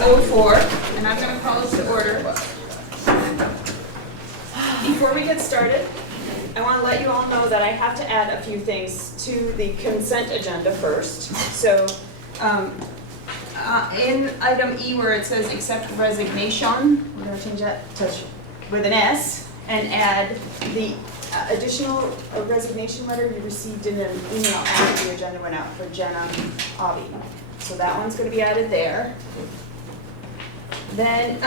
0604, and I'm going to call this to order. Before we get started, I want to let you all know that I have to add a few things to the consent agenda first. So in item E where it says accept resignation, we're going to change that to with an S and add the additional resignation letter you received in an email after the agenda went out for Jenna Avi. So that one's going to be added there. Then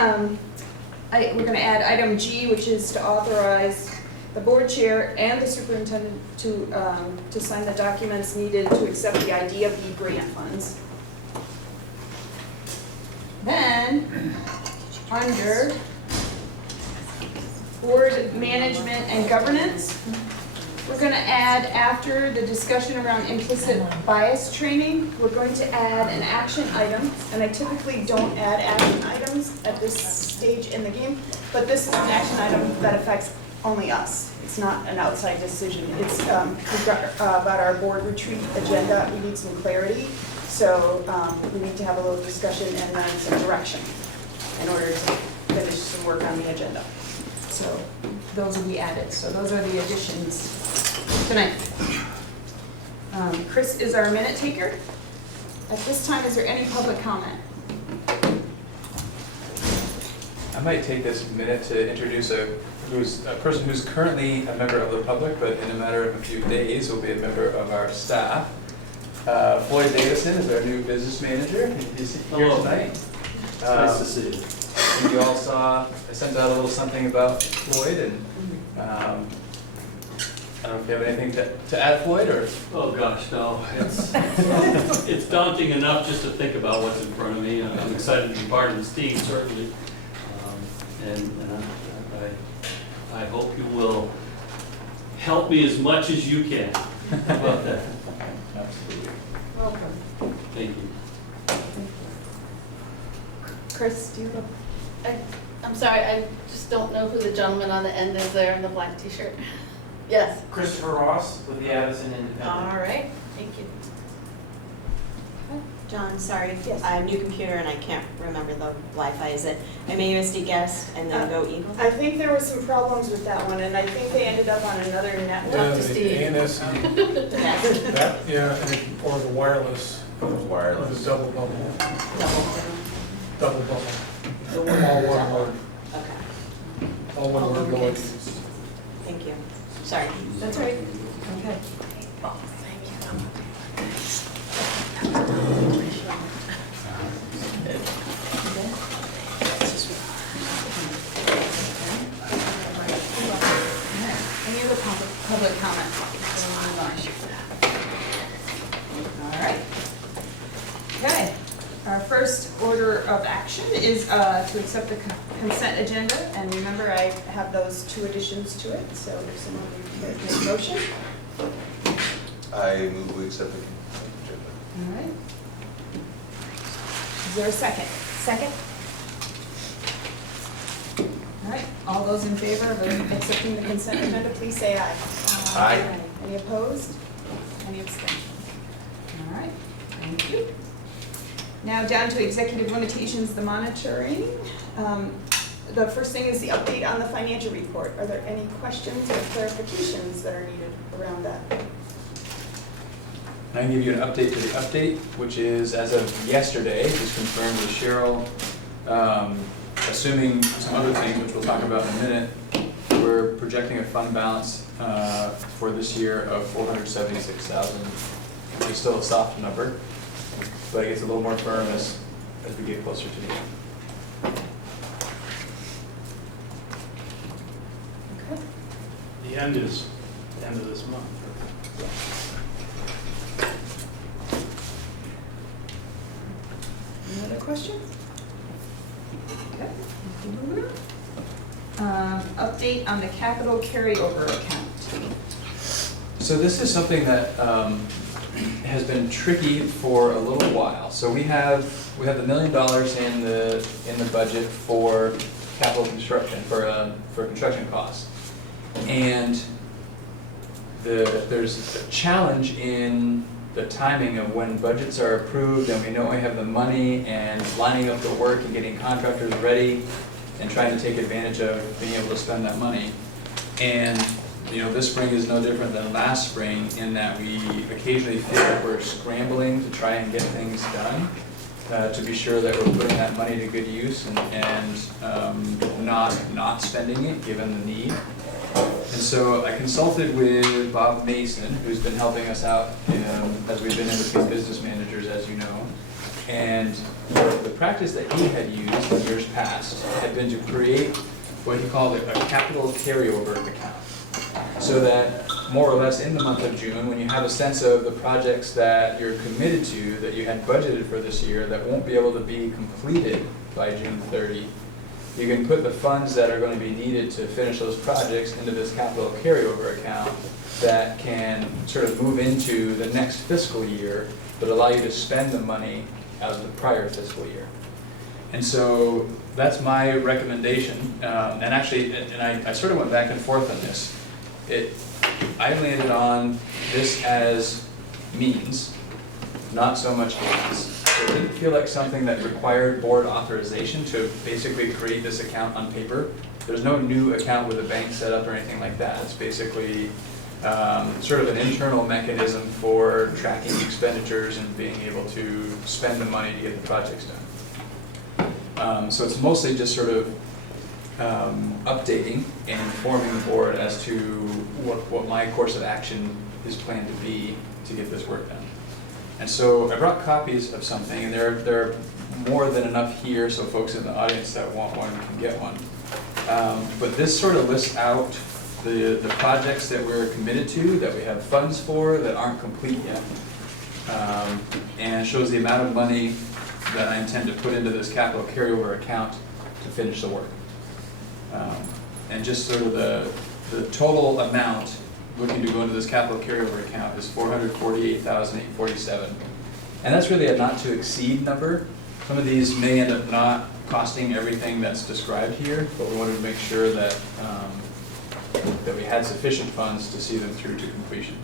we're going to add item G, which is to authorize the board chair and the superintendent to sign the documents needed to accept the IDFB grant funds. Then, under board management and governance, we're going to add, after the discussion around implicit bias training, we're going to add an action item. And I typically don't add action items at this stage in the game, but this is an action item that affects only us. It's not an outside decision. It's about our board retreat agenda. We need some clarity. So we need to have a little discussion and then some direction in order to finish some work on the agenda. So those will be added. So those are the additions tonight. Chris is our minute taker. At this time, is there any public comment? I might take this minute to introduce a person who's currently a member of the public, but in a matter of a few days will be a member of our staff. Floyd Davison is our new business manager. He's here tonight. Nice to see you. You all saw, I sent out a little something about Floyd, and I don't know if you have anything to add, Floyd, or? Oh gosh, no. It's daunting enough just to think about what's in front of me. I'm excited to be part of this team, certainly. I hope you will help me as much as you can. How about that? Absolutely. Welcome. Thank you. Chris, do you have? I'm sorry, I just don't know who the gentleman on the end is there in the black t-shirt. Yes. Christopher Ross with the Addison Independent. All right, thank you. John, sorry, Yes. I have a new computer and I can't remember the Wi-Fi. Is it MAUSD guest and then go Eagle? I think there were some problems with that one, and I think they ended up on another network. Talk to Steve. ANSC, that, yeah, or the wireless. Wireless. The double bubble. Double. All one word. Okay, All one word, no lowercase. ideas. thank you. Sorry. That's right. Okay. Any other public comment? All right. Okay. Our first order of action is to accept the consent agenda, and remember I have those two additions to it, so if someone would make a motion. I move we accept the consent agenda. All right. Is there a second? Second? All right, all those in favor of accepting the consent agenda, please say aye. Aye. Any opposed? Any abstentions? All right, thank you. Now down to executive limitations, the monitoring. The first thing is the update on the financial report. Are there any questions or clarifications that are needed around that? I can give you an update to the update, which is as of yesterday, just confirmed with Cheryl, assuming some other things, which we'll talk about in a minute, we're projecting a fund balance for this year of $476,000, which is still a soft number, but it gets a little more firm as we get closer to the end. Okay. The end is the end of this month. Any other questions? Okay. Moving on. Update on the capital carryover account. So this is something that has been tricky for a little while. So we have the $1 million in the budget for capital construction, for construction costs, and there's a challenge in the timing of when budgets are approved and we know we have the money and lining up the work and getting contractors ready and trying to take advantage of being able to spend that money. And, you know, this spring is no different than last spring in that we occasionally feel like we're scrambling to try and get things done, to be sure that we're putting that money to good use and not spending it given the need. And so I consulted with Bob Mason, who's been helping us out as we've been in between business managers, as you know. And the practice that he had used in years past had been to create what he called a capital carryover account. So that more or less in the month of June, when you have a sense of the projects that you're committed to, that you had budgeted for this year, that won't be able to be completed by June 30, you can put the funds that are going to be needed to finish those projects into this capital carryover account that can sort of move into the next fiscal year, but allow you to spend the money out of the prior fiscal year. And so that's my recommendation. And actually, I sort of went back and forth on this. I landed on this as means, not so much aims. So it didn't feel like something that required board authorization to basically create this account on paper. There's no new account with a bank set up or anything like that. It's basically sort of an internal mechanism for tracking expenditures and being able to spend the money to get the projects done. So it's mostly just sort of updating and informing the board as to what my course of action is planned to be to get this work done. And so I brought copies of something, and there are more than enough here, so folks in the audience that want one can get one. But this sort of lists out the projects that we're committed to, that we have funds for, that aren't complete yet. And shows the amount of money that I intend to put into this capital carryover account to finish the work. And just sort of the total amount looking to go into this capital carryover account is $448,847. And that's really a not to exceed number. Some of these may end up not costing everything that's described here, but we wanted to make sure that that we had sufficient funds to see them through to completion.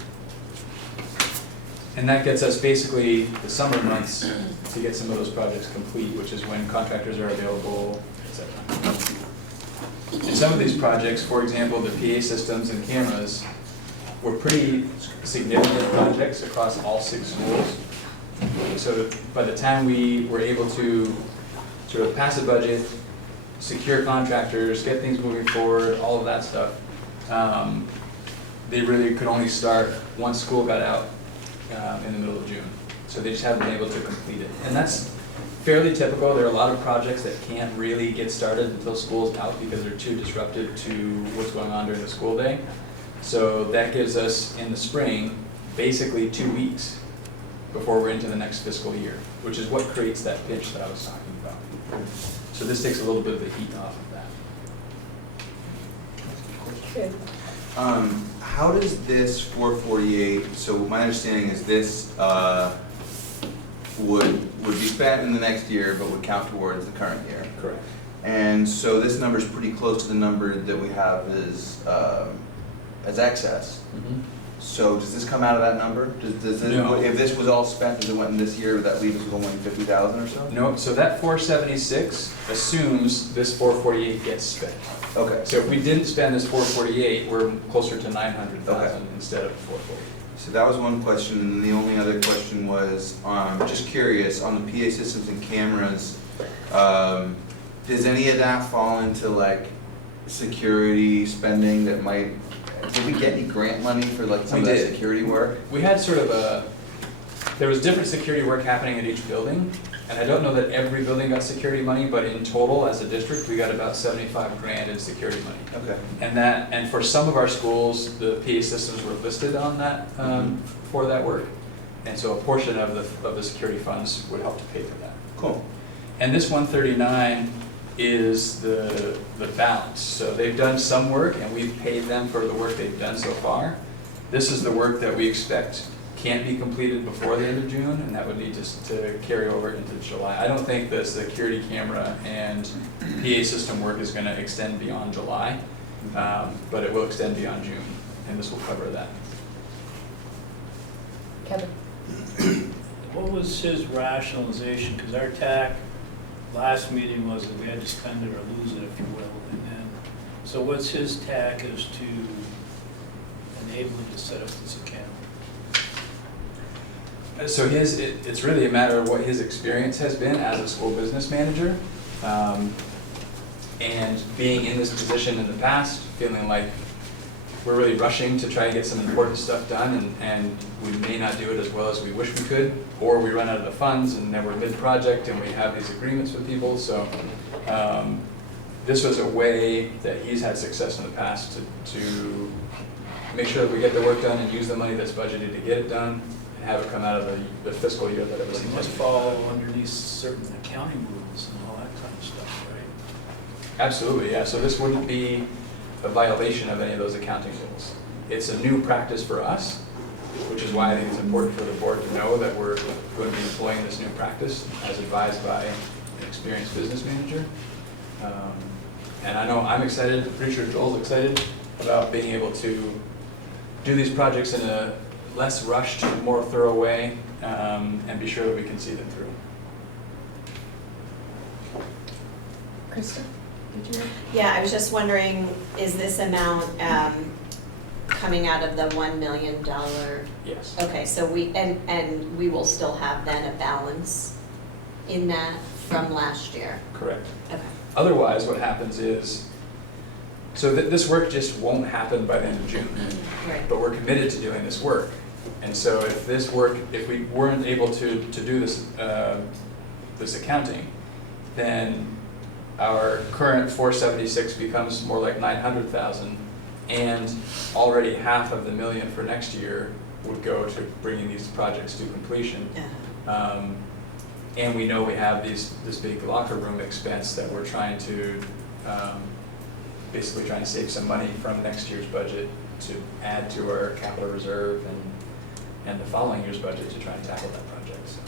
And that gets us basically the summer months to get some of those projects complete, which is when contractors are available, etc. And some of these projects, for example, the PA systems and cameras, were pretty significant projects across all 6 schools. So by the time we were able to sort of pass a budget, secure contractors, get things moving forward, all of that stuff, they really could only start once school got out in the middle of June. So they just haven't been able to complete it. And that's fairly typical. There are a lot of projects that can't really get started until school's out because they're too disruptive to what's going on during the school day. So that gives us, in the spring, basically 2 weeks before we're into the next fiscal year, which is what creates that pinch that I was talking about. So this takes a little bit of the heat off of that. Good. How does this 448, so my understanding is this would be spent in the next year, but would count towards the current year. Correct. And so this number is pretty close to the number that we have as excess. Mm-hmm. So does this come out of that number? Does it, No. if this was all spent as it went in this year, would that leave us with only 50,000 or so? No, so that 476 assumes this 448 gets spent. Okay. So if we didn't spend this 448, we're closer to 900,000 Okay. instead of 448. So that was one question, and the only other question was, just curious, on the PA systems and cameras, does any of that fall into like security spending that might, did we get any grant money for like some of We that did. security work? We had sort of there was different security work happening at each building, and I don't know that every building got security money, but in total, as a district, we got about 75 grand in security money. Okay. And for some of our schools, the PA systems were listed on that, for that work. And so a portion of the security funds would help to pay for that. Cool. And this 139 is the balance. So they've done some work and we've paid them for the work they've done so far. This is the work that we expect can't be completed before the end of June, and that would need to carry over into July. I don't think the security camera and PA system work is going to extend beyond July, but it will extend beyond June, and this will cover that. Kevin? What was his rationalization? Because our tack last meeting was that we had to spend it or lose it, if you will. And then, so what's his tack as to enable him to set up this account? So it's really a matter of what his experience has been as a school business manager. And being in this position in the past, feeling like we're really rushing to try and get some important stuff done, and we may not do it as well as we wish we could, or we run out of the funds and then we're mid-project and we have these agreements with people. So this was a way that he's had success in the past to make sure that we get the work done and use the money that's budgeted to get it done and have it come out of the fiscal year that it was But he must intended. follow underneath certain accounting rules and all that kind of stuff, right? Absolutely, yeah. So this wouldn't be a violation of any of those accounting rules. It's a new practice for us, which is why I think it's important for the board to know that we're going to be employing this new practice as advised by an experienced business manager. And I know I'm excited, I'm pretty sure Joel's excited about being able to do these projects in a less rushed, more thorough way, and be sure that we can see them through. Krista, did you? Yeah, I was just wondering, is this amount coming out of the $1 million? Yes. Okay, so and we will still have then a balance in that from last year? Correct. Okay. Otherwise, what happens is, so this work just won't happen by the end of June. Right. But we're committed to doing this work. And so if we weren't able to do this, this accounting, then our current 476 becomes more like 900,000, and already half of the $1 million for next year would go to bringing these projects to completion. And we know we have this big locker room expense that we're trying to, basically trying to save some money from next year's budget to add to our capital reserve and the following year's budget to try and tackle that project. So.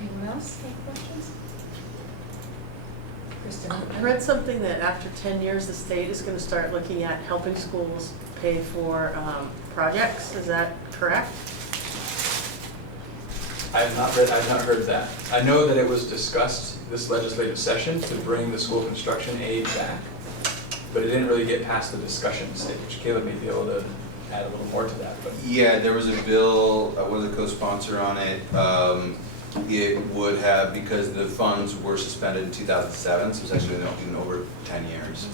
Anyone else have questions? Krista? I read something that after 10 years, the state is going to start looking at helping schools pay for projects. Is that correct? I have not heard that. I know that it was discussed this legislative session to bring the school construction aid back, but it didn't really get past the discussion stage. Caleb may be able to add a little more to that. But Yeah, there was a bill, I was a co-sponsor on it. It would have, because the funds were suspended in 2007, so it's actually been over 10 years.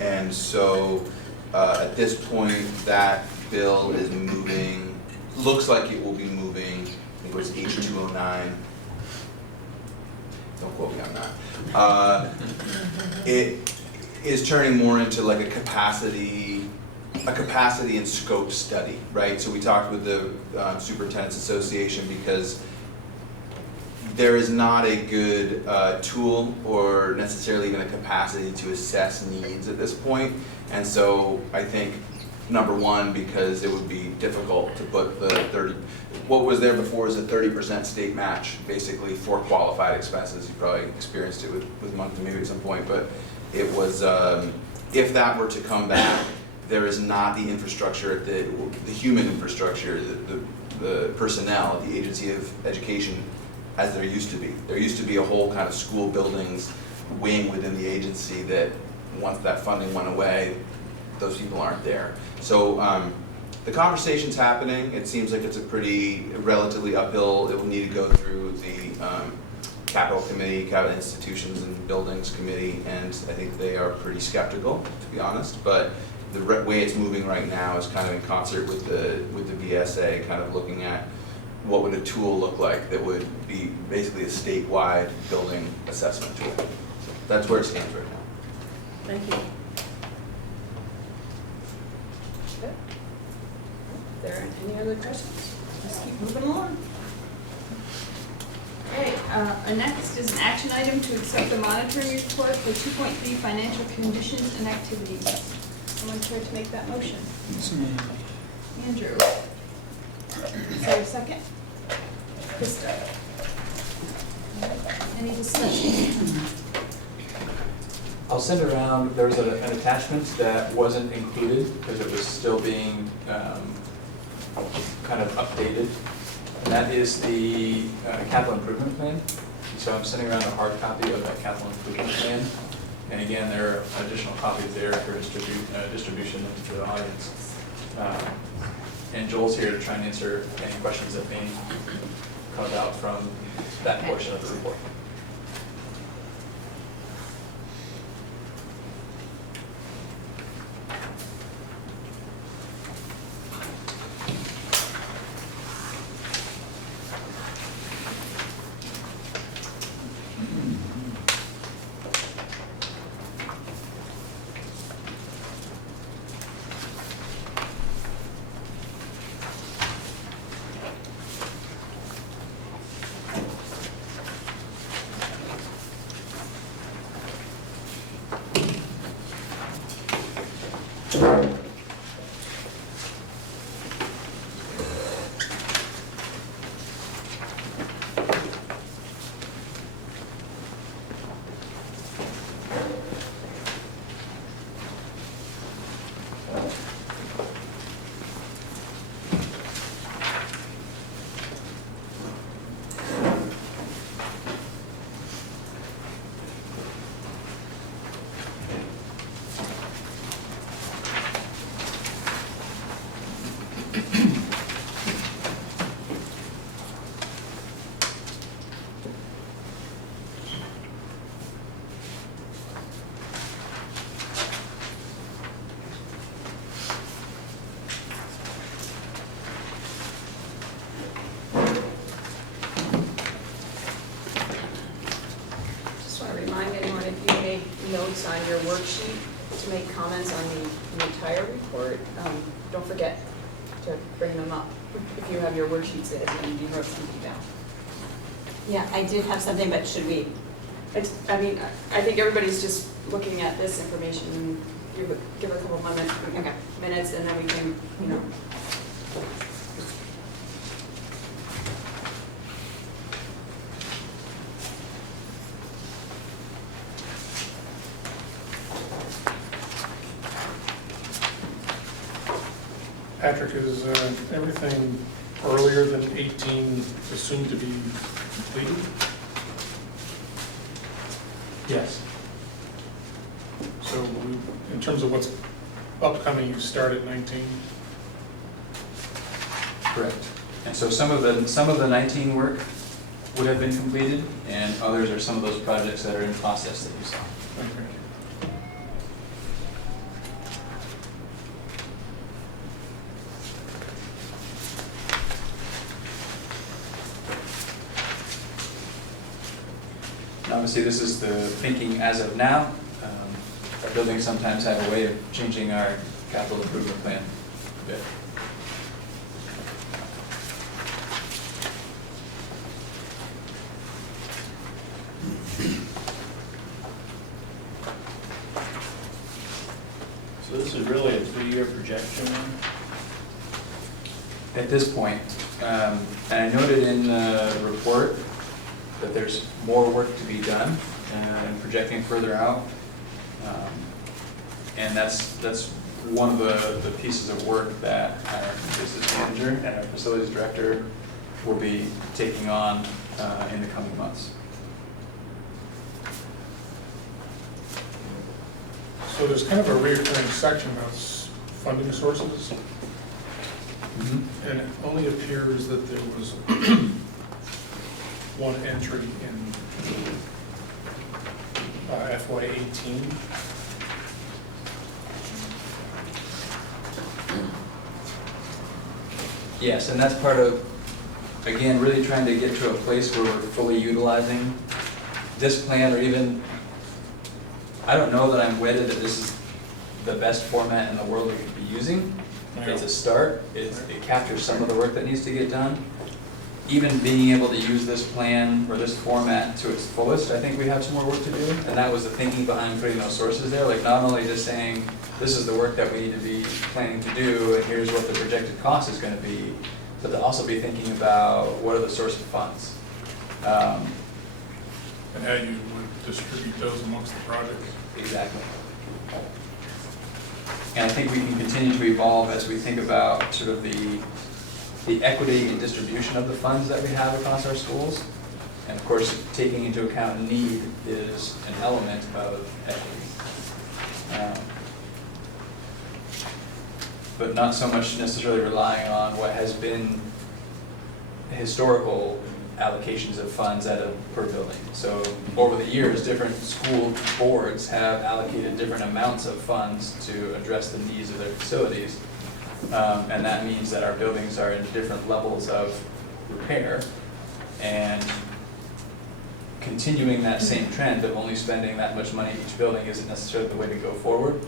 And so at this point, that bill is moving, looks like it will be moving, I think it was H209. Don't quote me on that. It is turning more into like a capacity and scope study, right? So we talked with the Superintendent's Association because there is not a good tool or necessarily even a capacity to assess needs at this point. And so I think, number one, because it would be difficult to put the 30, what was there before is a 30% state match, basically for qualified expenses. You probably experienced it with Moncton maybe at some point, but it was, if that were to come back, there is not the infrastructure, the human infrastructure, the personnel at the Agency of Education as there used to be. There used to be a whole kind of school buildings wing within the agency that once that funding went away, those people aren't there. So the conversation's happening. It seems like it's a pretty relatively uphill. It will need to go through the Capital Committee, Capital Institutions and Buildings Committee, and I think they are pretty skeptical, to be honest. But the way it's moving right now is kind of in concert with the BSA, kind of looking at what would a tool look like that would be basically a statewide building assessment tool. So that's where it stands right now. Thank you. Good. Are there any other questions? Let's keep moving along. Okay, next is an action item to accept the monitoring report for 2.3 financial conditions and activities. Someone care to make that motion? Andrew. Is there a second? Krista. Any discussion? I'll send around, there was an attachment that wasn't included because it was still being kind of updated. And that is the capital improvement plan. So I'm sending around a hard copy of that capital improvement plan. And again, there are additional copies there for distribution to the audience. And Joel's here to try and answer any questions that may come about from that portion of the report. Notes on your worksheet to make comments on the entire report. Don't forget to bring them up. If you have your worksheets in and you wrote something down. Yeah, I did have something, but should we? I think everybody's just looking at this information and give a couple of minutes and then we can, Patrick, is everything earlier than 18 assumed to be completed? Yes. So in terms of what's upcoming, you start at 19? Correct. And so some of the 19 work would have been completed, and others are some of those projects that are in process that you saw. Okay. And obviously, this is the thinking as of now. Our buildings sometimes have a way of changing our capital improvement plan a bit. So this is really a 3-year projection then? At this point, and I noted in the report that there's more work to be done and projecting further out. And that's one of the pieces of work that our business manager and our facilities director will be taking on in the coming months. So there's kind of a recurring section about funding sources, and it only appears that there was one entry in FY18. Yes, and that's part of, again, really trying to get to a place where we're fully utilizing this plan, or even, I don't know that I'm wedded that this is the best format in the world we could be using. It's a start. It captures some of the work that needs to get done. Even being able to use this plan or this format to its fullest, I think we have some more work to do. And that was the thinking behind putting those sources there. Like, not only just saying, this is the work that we need to be planning to do, and here's what the projected cost is going to be, but to also be thinking about what are the source of funds. And how you would distribute those amongst the projects? exactly. And I think we can continue to evolve as we think about sort of the equity and distribution of the funds that we have across our schools. And of course, taking into account need is an element of equity. But not so much necessarily relying on what has been historical allocations of funds at a per building. So over the years, different school boards have allocated different amounts of funds to address the needs of their facilities. And that means that our buildings are in different levels of repair. And continuing that same trend of only spending that much money each building isn't necessarily the way to go forward.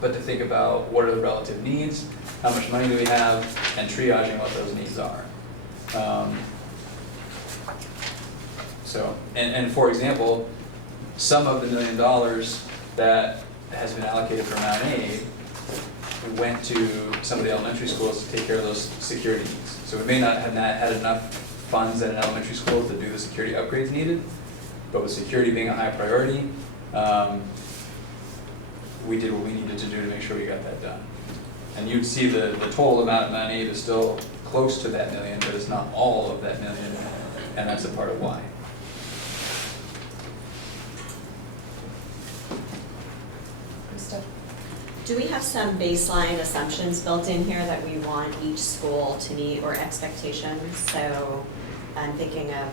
But to think about what are the relative needs, how much money do we have, and triaging what those needs are. And for example, some of the $1 million that has been allocated for Mount Aid went to some of the elementary schools to take care of those security needs. So we may not have had enough funds at an elementary school to do the security upgrades needed, but with security being a high priority, we did what we needed to do to make sure we got that done. And you'd see the total amount of Mount Aid is still close to that $1 million, but it's not all of that $1 million, and that's a part of why. Do we have some baseline assumptions built in here that we want each school to meet or expectations? So I'm thinking of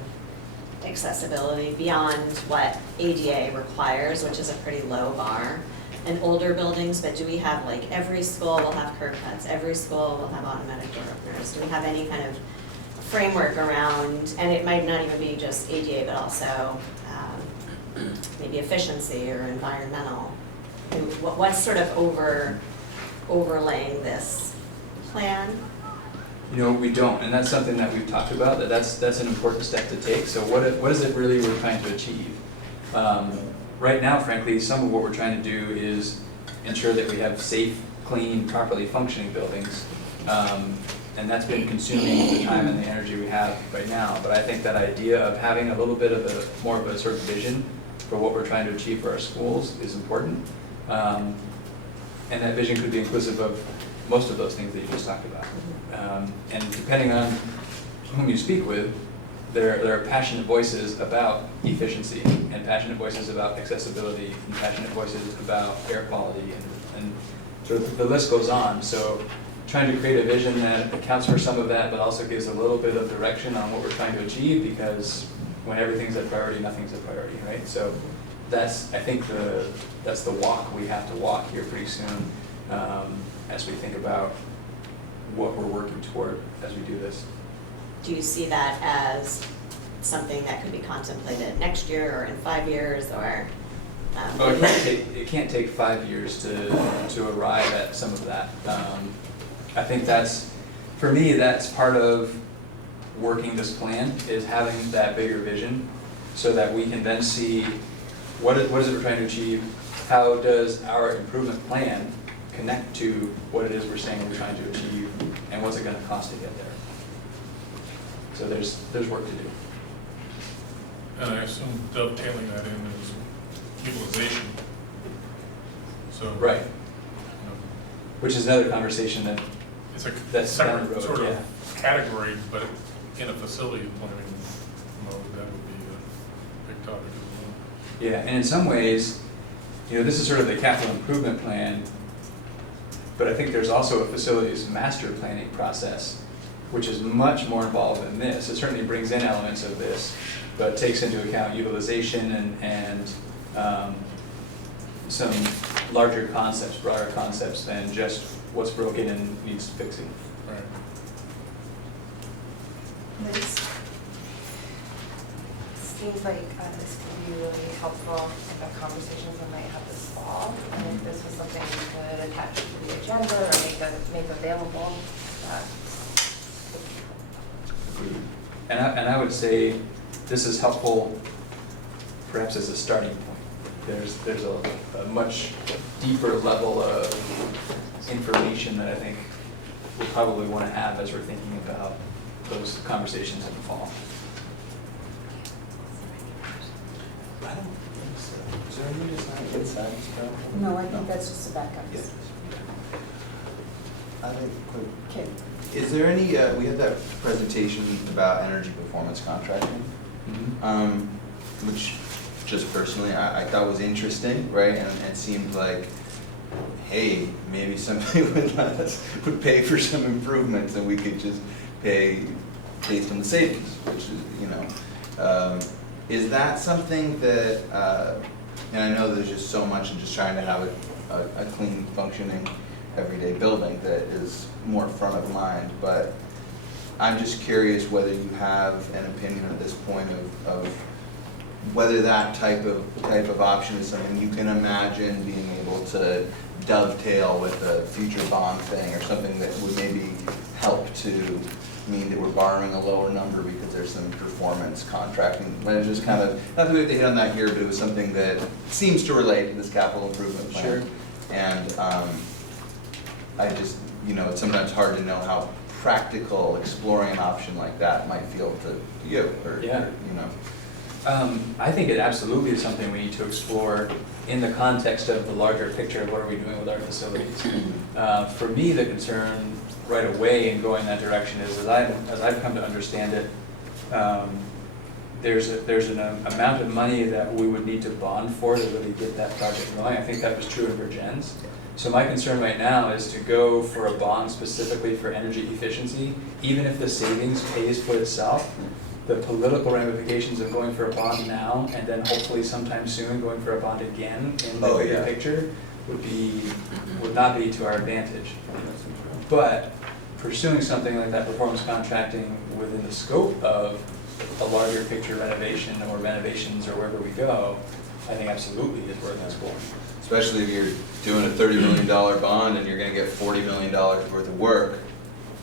accessibility beyond what ADA requires, which is a pretty low bar, and older buildings, but do we have like every school will have curb cuts, every school will have automatic door openers? Do we have any kind of framework around, and it might not even be just ADA, but also maybe efficiency or environmental? What's sort of overlaying this plan? You know, we don't, and that's something that we've talked about, that's an important step to take. So what is it really we're trying to achieve? Right now, frankly, some of what we're trying to do is ensure that we have safe, clean, properly functioning buildings. And that's been consuming the time and the energy we have right now. But I think that idea of having a little bit of more of a sort of vision for what we're trying to achieve for our schools is important. And that vision could be inclusive of most of those things that you just talked about. And depending on whom you speak with, there are passionate voices about efficiency, and passionate voices about accessibility, and passionate voices about air quality, and sort of the list goes on. So trying to create a vision that accounts for some of that, but also gives a little bit of direction on what we're trying to achieve, because when everything's a priority, nothing's a priority, right? So that's, I think, that's the walk we have to walk here pretty soon, as we think about what we're working toward as we do this. Do you see that as something that could be contemplated next year or in 5 years, or? Well, it can't take 5 years to arrive at some of that. I think that's, for me, that's part of working this plan, is having that bigger vision, so that we can then see what is it we're trying to achieve, how does our improvement plan connect to what it is we're saying we're trying to achieve, and what's it going to cost to get there. So there's work to do. And I assume dovetailing that in is utilization. So Right. you know, Which is another conversation that it's a that's down the separate road, sort yeah. of category, but in a facility planning mode, that would be a big topic as well. Yeah, and in some ways, you know, this is sort of the capital improvement plan, but I think there's also a facilities master planning process, which is much more involved than this. It certainly brings in elements of this, but takes into account utilization and some larger concepts, broader concepts than just what's broken and needs fixing. Right. Seems like this could be really helpful in the conversations we might have this fall. And if this was something we could attach to the agenda or make available, And I would say this is helpful perhaps as a starting point. There's a much deeper level of information that I think we'll probably want to have as we're thinking about those conversations in the fall. Is there any design inside this building? No, I think that's just a backup. Yes. I think, Okay. is there any, we had that presentation about energy performance contracting, which just personally I thought was interesting, right? And it seemed like, hey, maybe somebody would pay for some improvements and we could just pay based on the savings, which is, you know, is that something that, and I know there's just so much in just trying to have a clean, functioning, everyday building that is more front of mind, but I'm just curious whether you have an opinion at this point of whether that type of option is something you can imagine being able to dovetail with a future bond thing, or something that would maybe help to mean that we're borrowing a lower number because there's some performance contracting. But it's just kind of, not that we have to hit on that here, but it was something that seems to relate to this capital improvement plan. Sure. And I just, you know, it's sometimes hard to know how practical exploring an option like that might feel to you, or, Yeah. you know. I think it absolutely is something we need to explore in the context of the larger picture of what are we doing with our facilities. For me, the concern right away in going that direction is, as I've come to understand it, there's an amount of money that we would need to bond for to really get that project going. I think that was true in Virgins. So my concern right now is to go for a bond specifically for energy efficiency, even if the savings pays for itself. The political ramifications of going for a bond now and then hopefully sometime soon going for a bond again in the bigger picture would not be to our advantage. But pursuing something like that performance contracting within the scope of a larger picture renovation or renovations or wherever we go, I think absolutely is worth exploring. Especially if you're doing a $30 million bond and you're gonna get $40 million worth of work,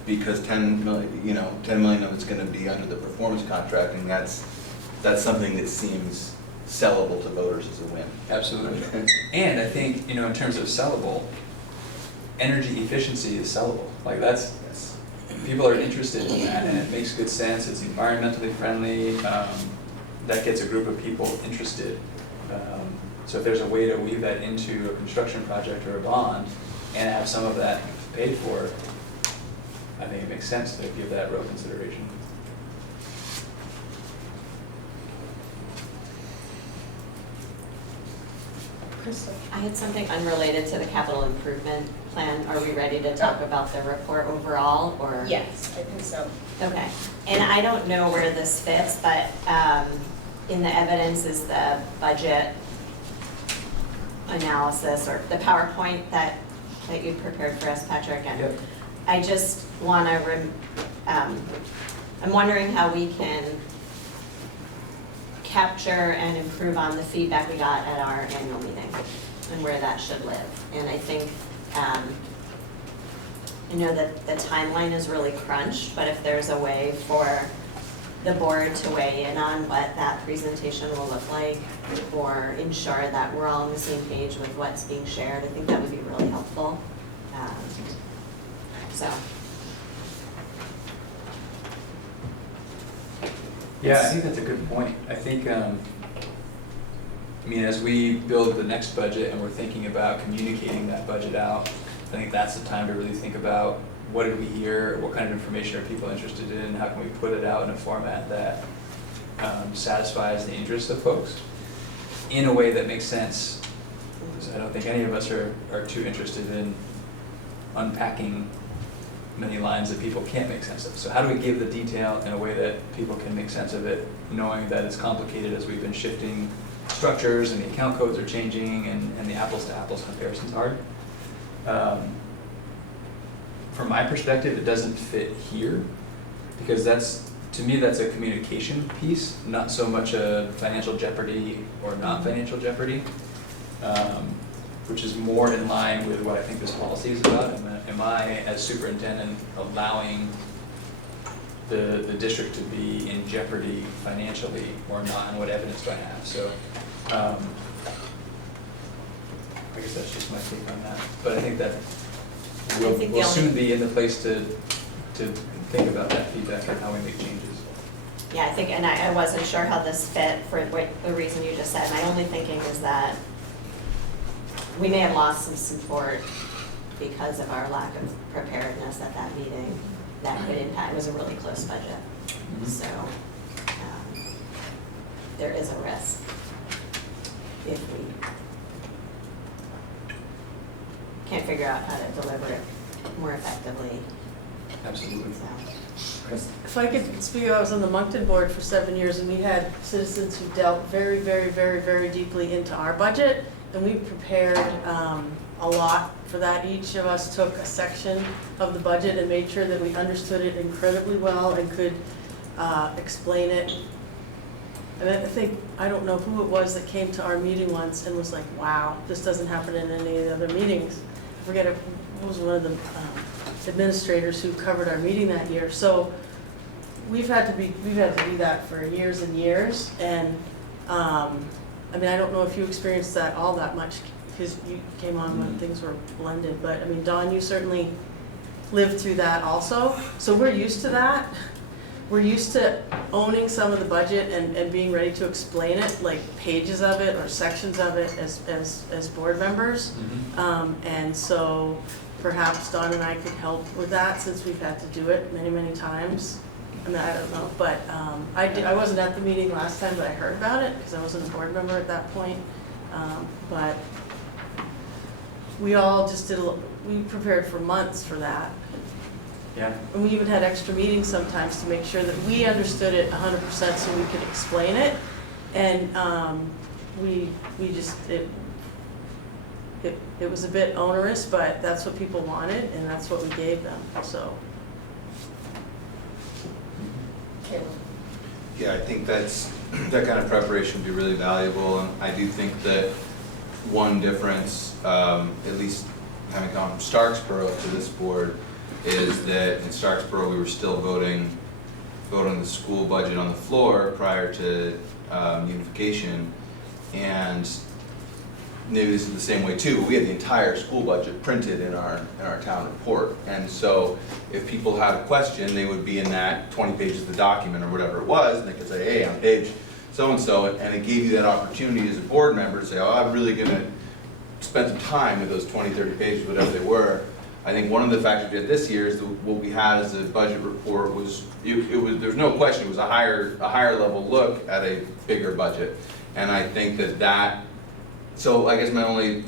because 10 million of it's gonna be under the performance contracting, that's something that seems sellable to voters as a win. Absolutely. And I think, you know, in terms of sellable, energy efficiency is sellable. Like that's, people are interested in that and it makes good sense, it's environmentally friendly, that gets a group of people interested. So if there's a way to weave that into a construction project or a bond and have some of that paid for, I think it makes sense to give that real consideration. Crystal. I had something unrelated to the capital improvement plan. Are we ready to talk about the report overall, or? Yes, I think so. Okay, and I don't know where this fits, but in the evidence is the budget analysis or the PowerPoint that you prepared for us, Patrick. And Yep. I just want to, I'm wondering how we can capture and improve on the feedback we got at our annual meeting and where that should live. And I think, I know that the timeline is really crunched, but if there's a way for the board to weigh in on what that presentation will look like or ensure that we're all on the same page with what's being shared, I think that would be really helpful. So. Yeah, I think that's a good point. I think, I mean, as we build the next budget and we're thinking about communicating that budget out, I think that's the time to really think about what did we hear, what kind of information are people interested in, how can we put it out in a format that satisfies the interest of folks in a way that makes sense. Because I don't think any of us are too interested in unpacking many lines that people can't make sense of. So how do we give the detail in a way that people can make sense of it, knowing that it's complicated as we've been shifting structures and the account codes are changing and the apples to apples comparison's hard. From my perspective, it doesn't fit here because to me that's a communication piece, not so much a financial jeopardy or non-financial jeopardy, which is more in line with what I think this policy is about. Am I, as superintendent, allowing the district to be in jeopardy financially or not, and what evidence do I have? So I guess that's just my take on that. But I think that we'll soon be in the place to think about that feedback and how we make changes. Yeah, I think, and I wasn't sure how this fit for what, the reason you just said. My only thinking is that we may have lost some support because of our lack of preparedness at that meeting. That could impact, it was a really close budget. So, there is a risk if we can't figure out how to deliver it more effectively. Absolutely. So, If I could speak, I was on the Moncton board for 7 years, and we had citizens who dealt very, very, very, very deeply into our budget, and we prepared a lot for that. Each of us took a section of the budget and made sure that we understood it incredibly well and could explain it. And I think, I don't know who it was that came to our meeting once and was like, wow, this doesn't happen in any of the other meetings. I forget it was one of the administrators who covered our meeting that year. So we've had to do that for years and years. And I mean, I don't know if you experienced that all that much because you came on when things were blended. But I mean, Dawn, you certainly lived through that also. So we're used to that. We're used to owning some of the budget and being ready to explain it, like pages of it or sections of it as board members. And so perhaps Dawn and I could help with that since we've had to do it many, many times. I mean, I don't know, but I wasn't at the meeting last time, but I heard about it because I wasn't a board member at that point. But we all just we prepared for months for that. Yeah. And we even had extra meetings sometimes to make sure that we understood it 100% so we could explain it. And we just, it was a bit onerous, but that's what people wanted and that's what we gave them, so. Yeah, I think that kind of preparation would be really valuable, and I do think that one difference, at least having come from Starksboro to this board, is that in Starksboro we were still voting the school budget on the floor prior to unification, and maybe this is the same way too, but we had the entire school budget printed in our town report. And so if people had a question, they would be in that 20 pages of the document or whatever it was, and they could say, hey, on page so-and-so, and it gave you that opportunity as a board member to say, oh, I'm really gonna spend some time with those 20, 30 pages, whatever they were. I think one of the factors we had this year is that what we had as a budget report was, there's no question, it was a higher level look at a bigger budget. And I think so I guess my only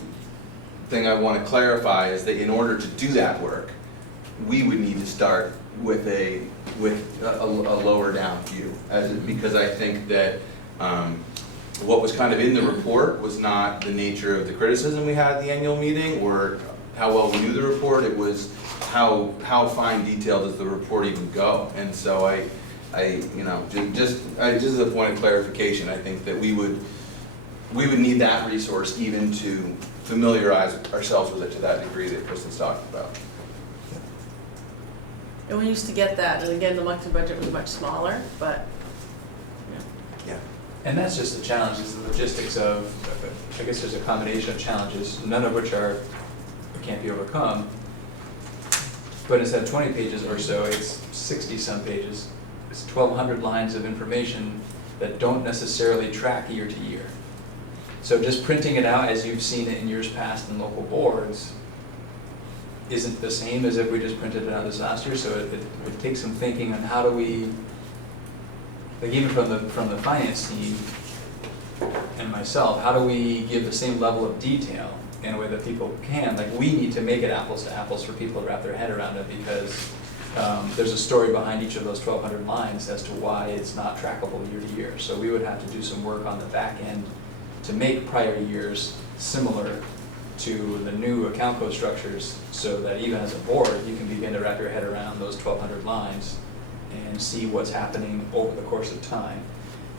thing I want to clarify is that in order to do that work, we would need to start with a lower down view, because I think that what was kind of in the report was not the nature of the criticism we had at the annual meeting or how well we knew the report. It was how fine detail does the report even go. And so just as a point of clarification, I think that we would need that resource even to familiarize ourselves with it to that degree that Kristen's talking about. And we used to get that, and again, the Moncton budget was much smaller, but. Yeah. And that's just the challenge, is the logistics of, I guess there's a combination of challenges, none of which can't be overcome. But instead of 20 pages or so, it's 60 some pages. It's 1,200 lines of information that don't necessarily track year to year. So just printing it out as you've seen it in years past in local boards isn't the same as if we just printed it out this last year. So it takes some thinking on how do we, like even from the finance team and myself, how do we give the same level of detail in a way that people can? Like we need to make it apples to apples for people to wrap their head around it, because there's a story behind each of those 1,200 lines as to why it's not trackable year to year. So we would have to do some work on the back end to make prior years similar to the new account code structures, so that even as a board, you can begin to wrap your head around those 1,200 lines and see what's happening over the course of time.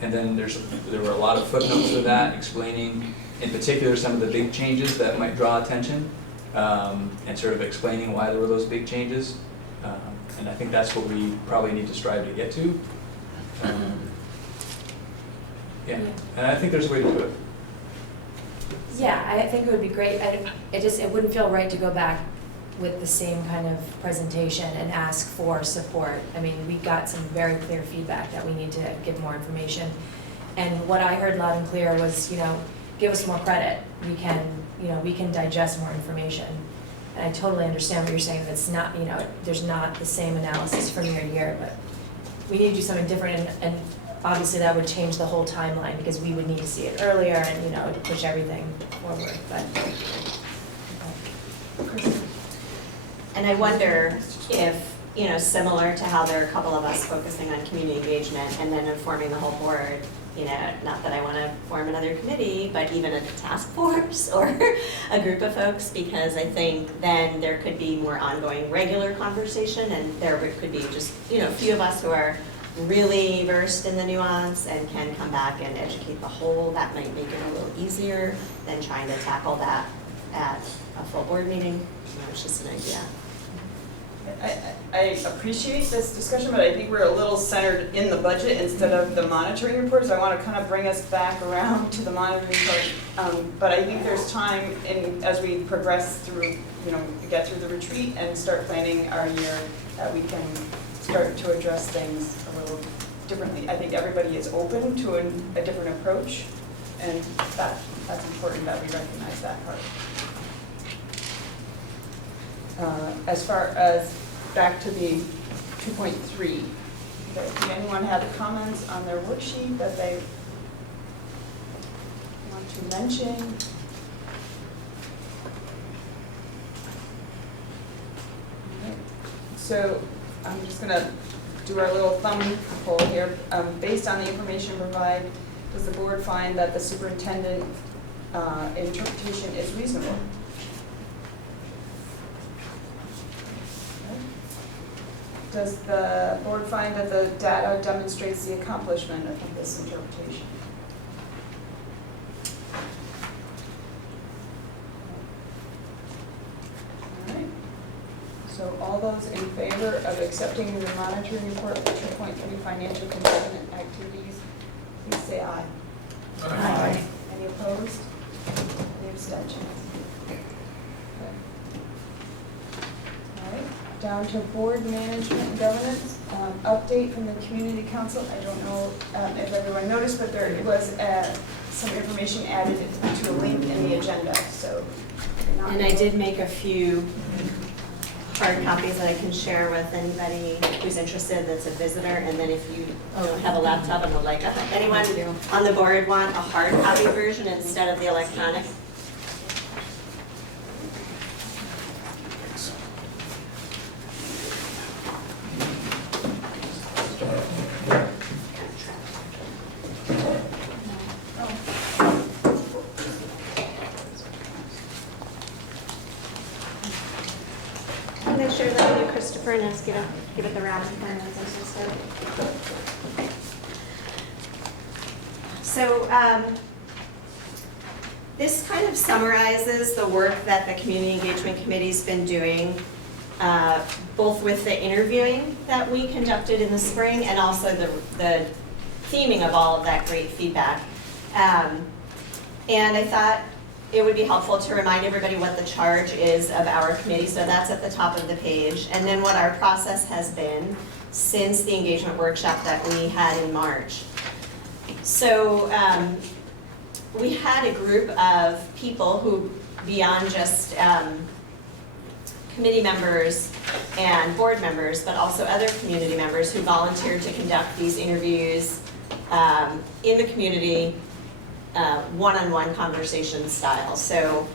And then there were a lot of footnotes for that, explaining in particular some of the big changes that might draw attention, and sort of explaining why there were those big changes. And I think that's what we probably need to strive to get to. Yeah, and I think there's a way to do it. Yeah, I think it would be great. It wouldn't feel right to go back with the same kind of presentation and ask for support. I mean, we got some very clear feedback that we need to give more information. And what I heard loud and clear was, give us more credit. We can digest more information. And I totally understand what you're saying, that it's not, there's not the same analysis from year to year, but we need to do something different, and obviously that would change the whole timeline, because we would need to see it earlier and, push everything forward, but. And I wonder if, similar to how there are a couple of us focusing on community engagement and then informing the whole board, not that I want to form another committee, but even a task force or a group of folks, because I think then there could be more ongoing regular conversation, and there could be just, a few of us who are really versed in the nuance and can come back and educate the whole. That might make it a little easier than trying to tackle that at a full board meeting. It's just an idea. I appreciate this discussion, but I think we're a little centered in the budget instead of the monitoring report, so I want to kind of bring us back around to the monitoring report. But I think there's time as we progress through, get through the retreat and start planning our year, that we can start to address things a little differently. I think everybody is open to a different approach, and that's important that we recognize that part. As far as back to the 2.3, did anyone have comments on their worksheet that they want to mention? So I'm just going to do our little thumb poll here. Based on the information provided, does the board find that the superintendent interpretation is reasonable? Does the board find that the data demonstrates the accomplishment of this interpretation? All right. So all those in favor of accepting the monitoring report for 2.3 financial containment activities, please say aye. Aye. Any opposed? Any abstentions? Down to board management and governance, update from the community council. I don't know if everyone noticed, but there was some information added to a link in the agenda, so. And I did make a few hard copies that I can share with anybody who's interested that's a visitor, and then if you don't have a laptop and would like, anyone on the board want a hard copy version instead of the electronic? And ask you to give it the round. So this kind of summarizes the work that the Community Engagement Committee's been doing, both with the interviewing that we conducted in the spring and also the theming of all of that great feedback. And I thought it would be helpful to remind everybody what the charge is of our committee, so that's at the top of the page, and then what our process has been since the engagement workshop that we had in March. So we had a group of people who, beyond just committee members and board members, but also other community members who volunteered to conduct these interviews in the community, one-on-one conversation style. So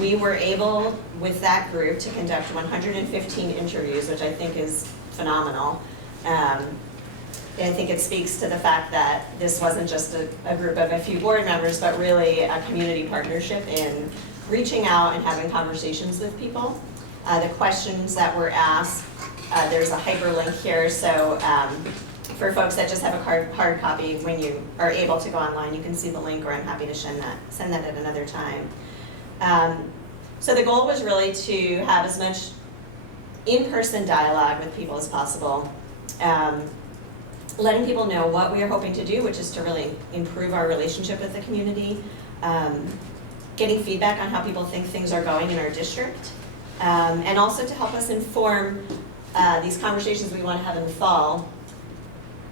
we were able, with that group, to conduct 115 interviews, which I think is phenomenal. I think it speaks to the fact that this wasn't just a group of a few board members, but really a community partnership in reaching out and having conversations with people. The questions that were asked, there's a hyperlink here, so for folks that just have a hard copy, when you are able to go online, you can see the link, or I'm happy to send that at another time. So the goal was really to have as much in-person dialogue with people as possible, letting people know what we are hoping to do, which is to really improve our relationship with the community, getting feedback on how people think things are going in our district, and also to help us inform these conversations we want to have in the fall,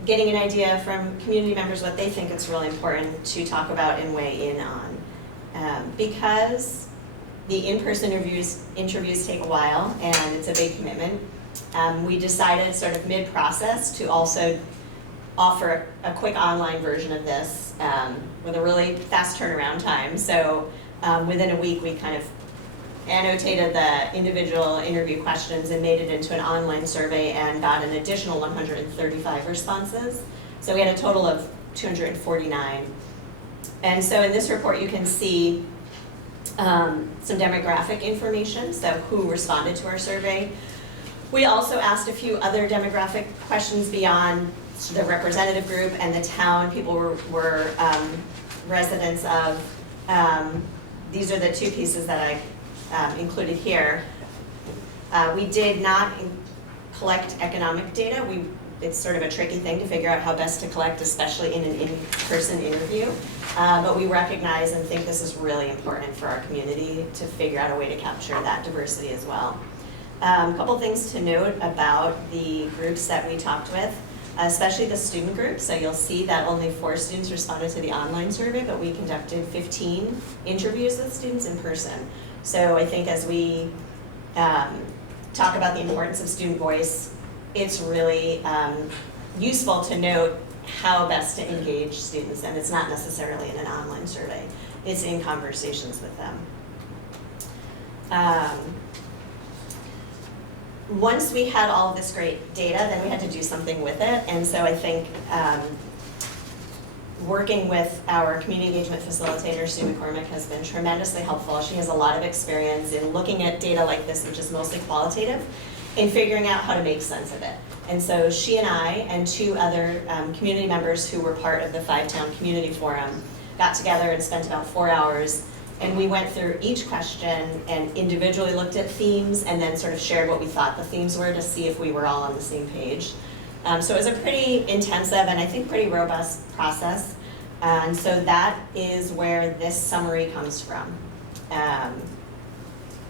getting an idea from community members what they think it's really important to talk about and weigh in on. Because the in-person interviews take a while and it's a big commitment, we decided sort of mid-process to also offer a quick online version of this with a really fast turnaround time. So within a week, we kind of annotated the individual interview questions and made it into an online survey and got an additional 135 responses. So we had a total of 249. And so in this report, you can see some demographic information, so who responded to our survey. We also asked a few other demographic questions beyond the representative group and the town people were residents of. These are the two pieces that I included here. We did not collect economic data. It's sort of a tricky thing to figure out how best to collect, especially in an in-person interview. But we recognize and think this is really important for our community to figure out a way to capture that diversity as well. A couple things to note about the groups that we talked with, especially the student group. So you'll see that only 4 students responded to the online survey, but we conducted 15 interviews with students in person. So I think as we talk about the importance of student voice, it's really useful to note how best to engage students, and it's not necessarily in an online survey. It's in conversations with them. Once we had all of this great data, then we had to do something with it, and so I think working with our community engagement facilitator, Sue McCormick, has been tremendously helpful. She has a lot of experience in looking at data like this, which is mostly qualitative, and figuring out how to make sense of it. And so she and I and 2 other community members who were part of the 5-Town Community Forum got together and spent about 4 hours, and we went through each question and individually looked at themes and then sort of shared what we thought the themes were to see if we were all on the same page. So it was a pretty intensive and I think pretty robust process. And so that is where this summary comes from.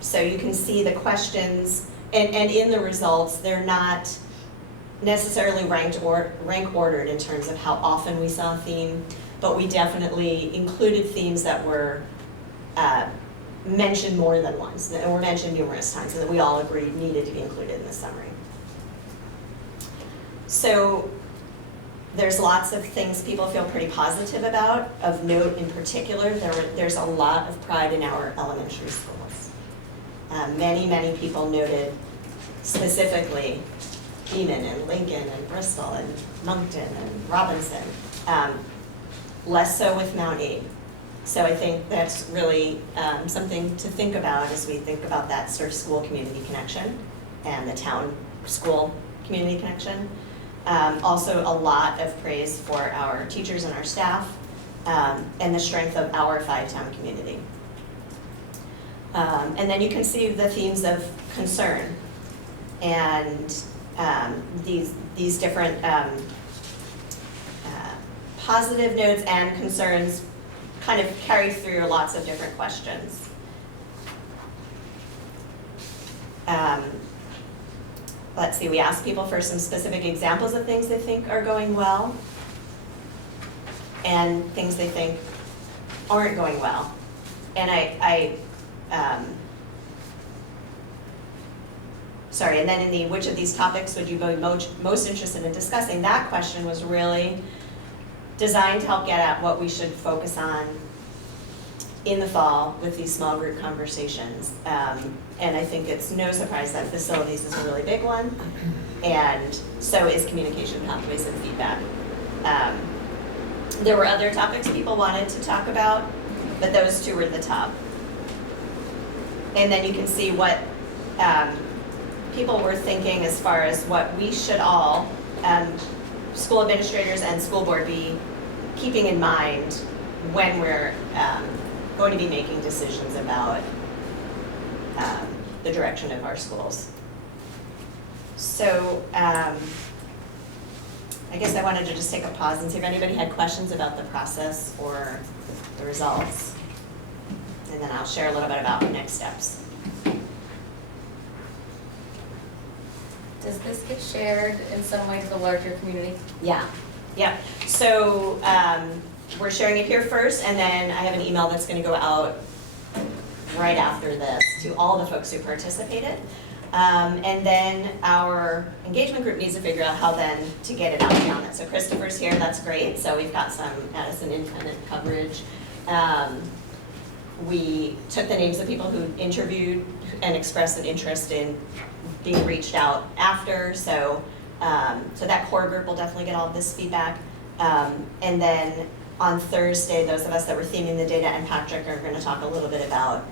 So you can see the questions, and in the results, they're not necessarily rank ordered in terms of how often we saw a theme, but we definitely included themes that were mentioned more than once, and were mentioned numerous times, and that we all agreed needed to be included in the summary. So there's lots of things people feel pretty positive about. Of note in particular, there's a lot of pride in our elementary schools. Many people noted specifically Beaman and Lincoln and Bristol and Moncton and Robinson, less so with Mount Aid. So I think that's really something to think about as we think about that sort of school-community connection and the town-school community connection. Also a lot of praise for our teachers and our staff and the strength of our 5-town community. And then you can see the themes of concern and these different positive notes and concerns kind of carry through lots of different questions. Let's see, we asked people for some specific examples of things they think are going well and things they think aren't going well. And sorry, and then in the which of these topics would you be most interested in discussing, that question was really designed to help get at what we should focus on in the fall with these small group conversations. And I think it's no surprise that facilities is a really big one, and so is communication pathways and feedback. There were other topics people wanted to talk about, but those 2 were at the top. And then you can see what people were thinking as far as what we should all, school administrators and school board, be keeping in mind when we're going to be making decisions about the direction of our schools. So I guess I wanted to just take a pause and see if anybody had questions about the process or the results. And then I'll share a little bit about next steps. Does this get shared in some way to the larger community? Yeah, yeah. So we're sharing it here first, and then I have an email that's gonna go out right after this to all the folks who participated. And then our engagement group needs to figure out how then to get it out beyond that. So Christopher's here, that's great. So we've got some Addison independent coverage. We took the names of people who interviewed and expressed an interest in being reached out after. So that core group will definitely get all of this feedback. And then on Thursday, those of us that were theming the data and Patrick are gonna talk a little bit about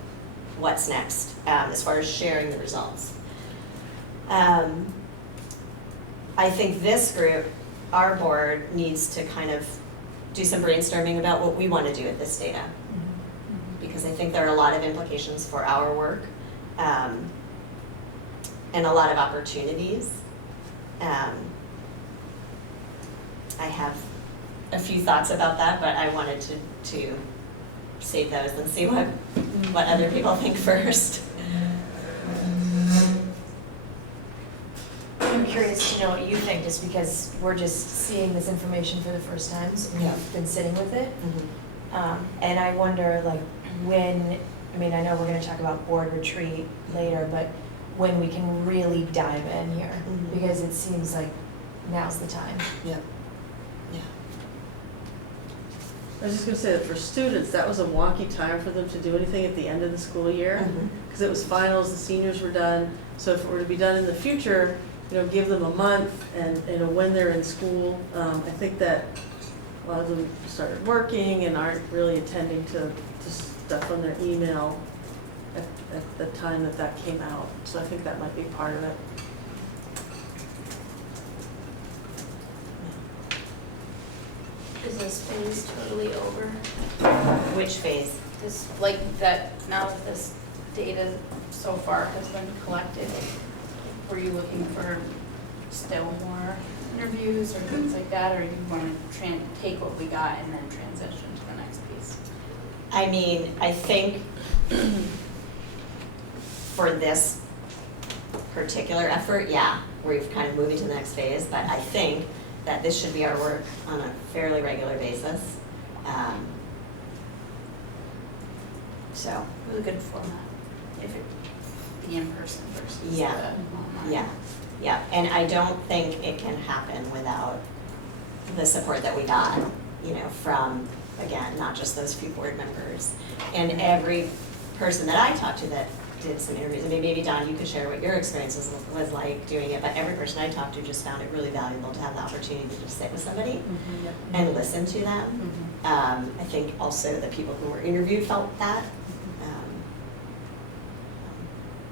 what's next as far as sharing the results. I think this group, our board, needs to kind of do some brainstorming about what we want to do with this data. Because I think there are a lot of implications for our work and a lot of opportunities. I have a few thoughts about that, but I wanted to save those and see what other people think first. I'm curious to know what you think, just because we're just seeing this information for the first time, so we've been sitting with it. And I wonder, like, when, I mean, I know we're gonna talk about board retreat later, but when we can really dive in here, because it seems like now's the time. Yeah. I was just gonna say that for students, that was a wonky time for them to do anything at the end of the school year, because it was finals, the seniors were done. So if it were to be done in the future, give them a month and, when they're in school, I think that a lot of them started working and aren't really attending to stuff on their email at the time that came out. So I think that might be part of it. Is this phase totally over? Which phase? This, like, that, now that this data so far has been collected, were you looking for still more interviews or things like that, or do you want to take what we got and then transition to the next piece? I mean, I think for this particular effort, yeah, we're kind of moving to the next phase, but I think that this should be our work on a fairly regular basis. So. It was a good format, if it be in person versus Yeah. the online. Yeah, and I don't think it can happen without the support that we got, from, again, not just those few board members. And every person that I talked to that did some interviews, and maybe Don, you could share what your experience was like doing it, but every person I talked to just found it really valuable to have the opportunity to just sit with somebody and listen to them. I think also the people who were interviewed felt that.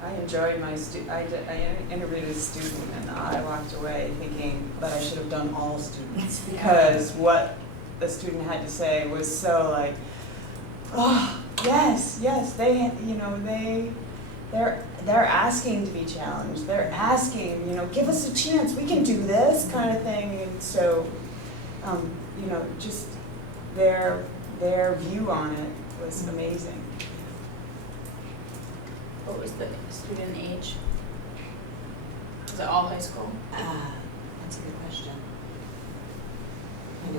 I enjoyed my I interviewed a student and I walked away thinking that I should have done all students, because what the student had to say was so like, oh, yes, they're asking to be challenged. They're asking, give us a chance, we can do this kind of thing. And so, just their view on it was amazing. What was the student age? Was it all high school? That's a good question.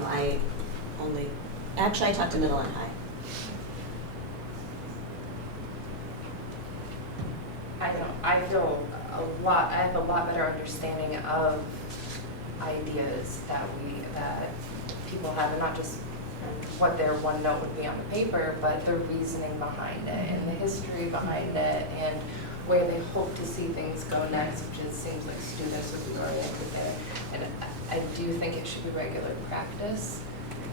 I talked to middle and high. I have a lot better understanding of ideas that people have, and not just what their one note would be on the paper, but the reasoning behind it and the history behind it and where they hope to see things go next, which seems like students would be oriented there. And I do think it should be regular practice.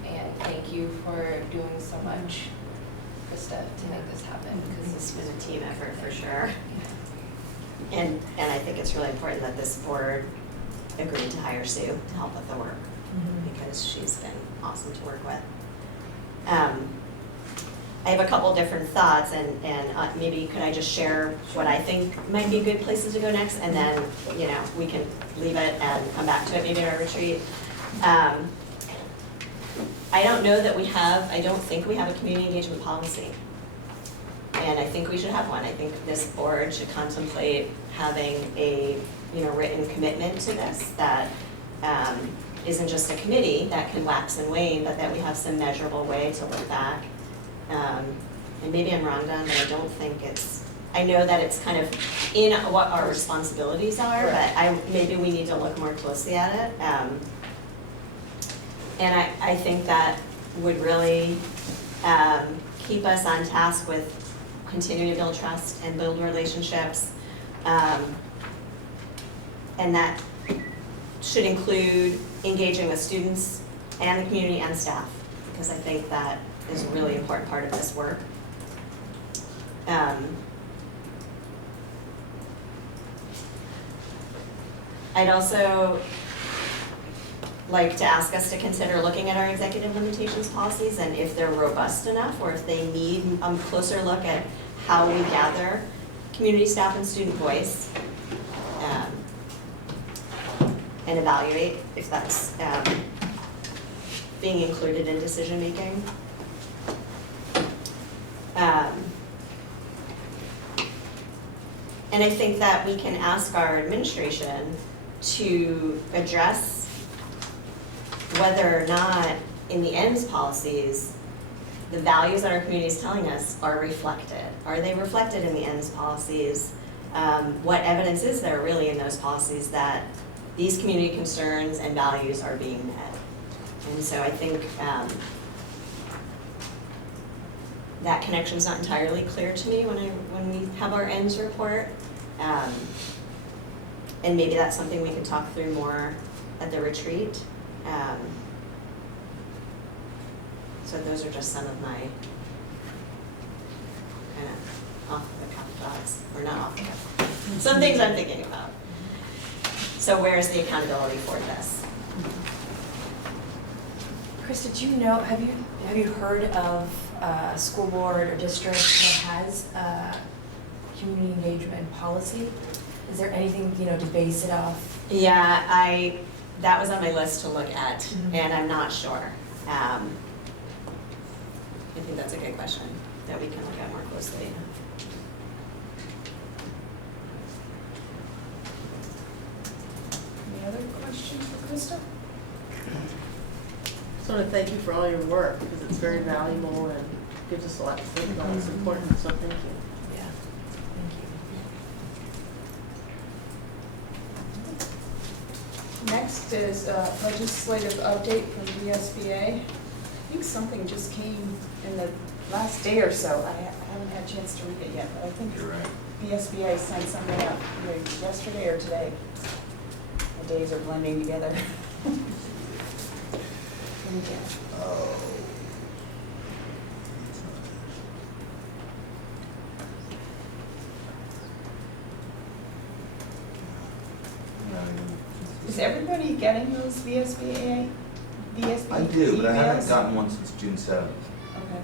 And thank you for doing so much, Krista, to make this happen, because It's been a team effort for sure. And I think it's really important that this board agreed to hire Sue to help with the work, because she's been awesome to work with. I have a couple different thoughts, and maybe could I just share what I think might be good places to go next, and then, we can leave it and come back to it maybe at our retreat. I don't think we have a community engagement policy. And I think we should have one. I think this board should contemplate having a, written commitment to this that isn't just a committee that can wax and wane, but that we have some measurable way to look back. And maybe I'm wrong, Don, but I don't think I know that it's kind of in what our responsibilities are, but maybe we need to look more closely at it. And I think that would really keep us on task with continuing to build trust and build relationships. And that should include engaging with students and the community and staff, because I think that is a really important part of this work. I'd also like to ask us to consider looking at our executive limitations policies and if they're robust enough, or if they need a closer look at how we gather community, staff, and student voice, and evaluate if that's being included in decision-making. And I think that we can ask our administration to address whether or not in the ends policies, the values that our community is telling us are reflected. Are they reflected in the ends policies? What evidence is there really in those policies that these community concerns and values are being met? And so I think that connection is not entirely clear to me when we have our ends report. And maybe that's something we can talk through more at the retreat. So those are just some of my kind of off the cuff thoughts, or not off the cuff. Some things I'm thinking about. So where's the accountability for this? Chris, did you know, have you heard of a school board or district that has a community engagement policy? Is there anything, to base it off? Yeah, that was on my list to look at, and I'm not sure. I think that's a good question that we can look at more closely. Any other questions for Krista? Just want to thank you for all your work, because it's very valuable and gives us a lot to think about. It's important, so thank you. Yeah, thank you. Next is a legislative update from VSBA. I think something just came in the last day or so. I haven't had a chance to read it yet, but I think You're right. VSBA sent something out either yesterday or today. The days are blending together. Oh. Is everybody getting those VSBA I do, but I haven't emails? gotten one since June 7th. Okay.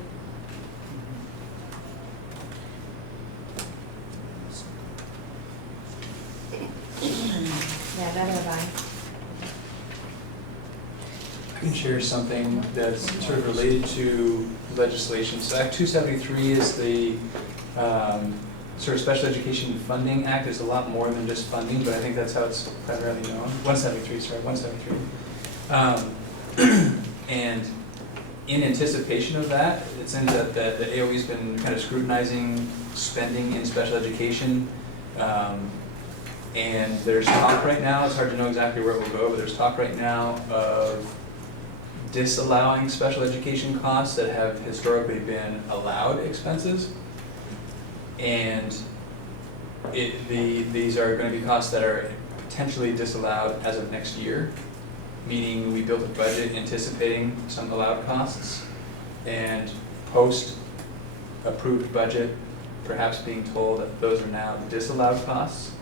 Yeah, neither have I. I can share something that's sort of related to legislation. So Act 273 is the sort of Special Education Funding Act. It's a lot more than just funding, but I think that's how it's primarily known. 173. And in anticipation of that, it seems that the AOE's been kind of scrutinizing spending in special education. And there's talk right now, it's hard to know exactly where it will go, but there's talk right now of disallowing special education costs that have historically been allowed expenses. And these are going to be costs that are potentially disallowed as of next year, meaning we built a budget anticipating some allowed costs, and post-approved budget perhaps being told that those are now disallowed costs.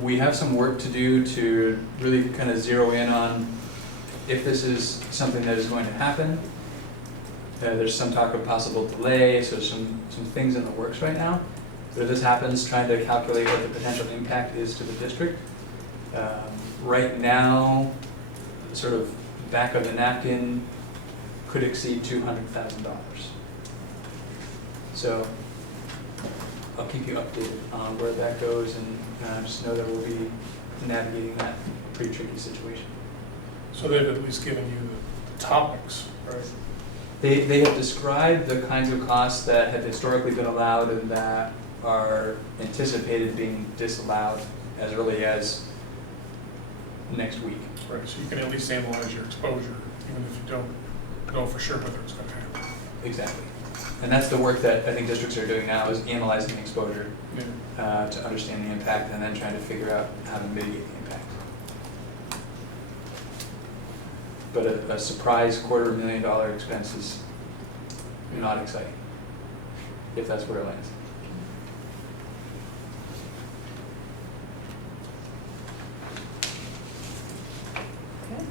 We have some work to do to really kind of zero in on if this is something that is going to happen. There's some talk of possible delay, so there's some things in the works right now. But if this happens, trying to calculate what the potential impact is to the district. Right now, sort of back of the napkin could exceed $200,000. So I'll keep you updated on where that goes, and just know that we'll be navigating that pretty tricky situation. So they've at least given you the topics, right? They have described the kinds of costs that have historically been allowed and that are anticipated being disallowed as early as next week. Right, so you can at least analyze your exposure, even if you don't know for sure whether it's gonna happen. Exactly. And that's the work that I think districts are doing now, is analyzing the exposure Yeah. to understand the impact and then trying to figure out how to mitigate the impact. But a surprise $250,000 expense is not exciting, if that's where it lands. Okay.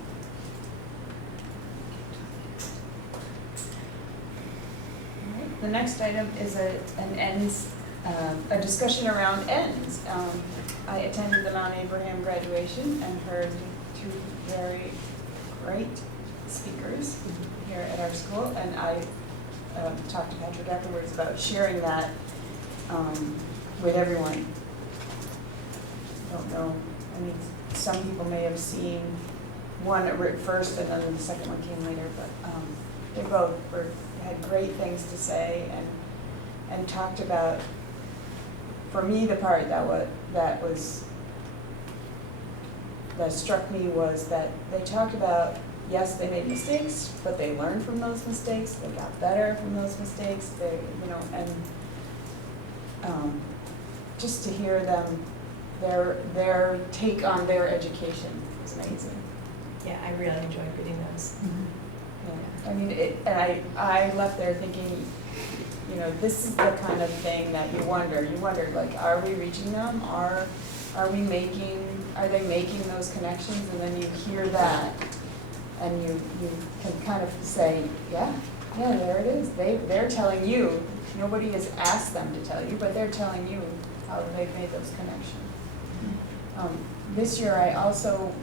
All right, the next item is a discussion around ends. I attended the Mount Abraham graduation and heard two very great speakers here at our school, and I talked to Patrick afterwards about sharing that with everyone. I don't know, I mean, some people may have seen one first and then the second one came later, but they both had great things to say and talked about, for me, the part that struck me was that they talked about, yes, they made mistakes, but they learned from those mistakes, they got better from those mistakes, and just to hear them, their take on their education was amazing. Yeah, I really enjoyed reading those. Yeah, I mean, and I left there thinking, this is the kind of thing that you wonder, like, are we reaching them? Are they making those connections? And then you hear that, and you can kind of say, yeah, there it is. They're telling you, nobody has asked them to tell you, but they're telling you how they've made those connections. This year, I also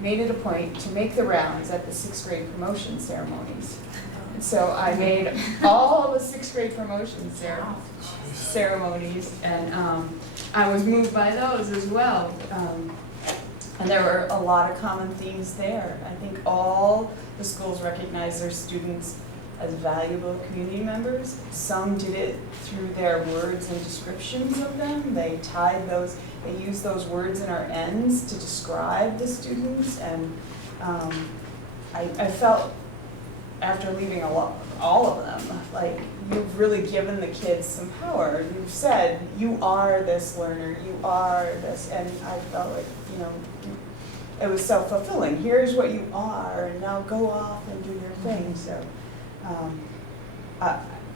made it a point to make the rounds at the 6th grade promotion ceremonies. And so I made all the 6th grade promotion ceremonies, and I was moved by those as well. And there were a lot of common themes there. I think all the schools recognize their students as valuable community members. Some did it through their words and descriptions of them. They used those words in our ends to describe the students, and I felt, after leaving all of them, like, you've really given the kids some power. You've said, you are this learner, you are this, and I felt like, it was self-fulfilling. Here's what you are, and now go off and do your thing. So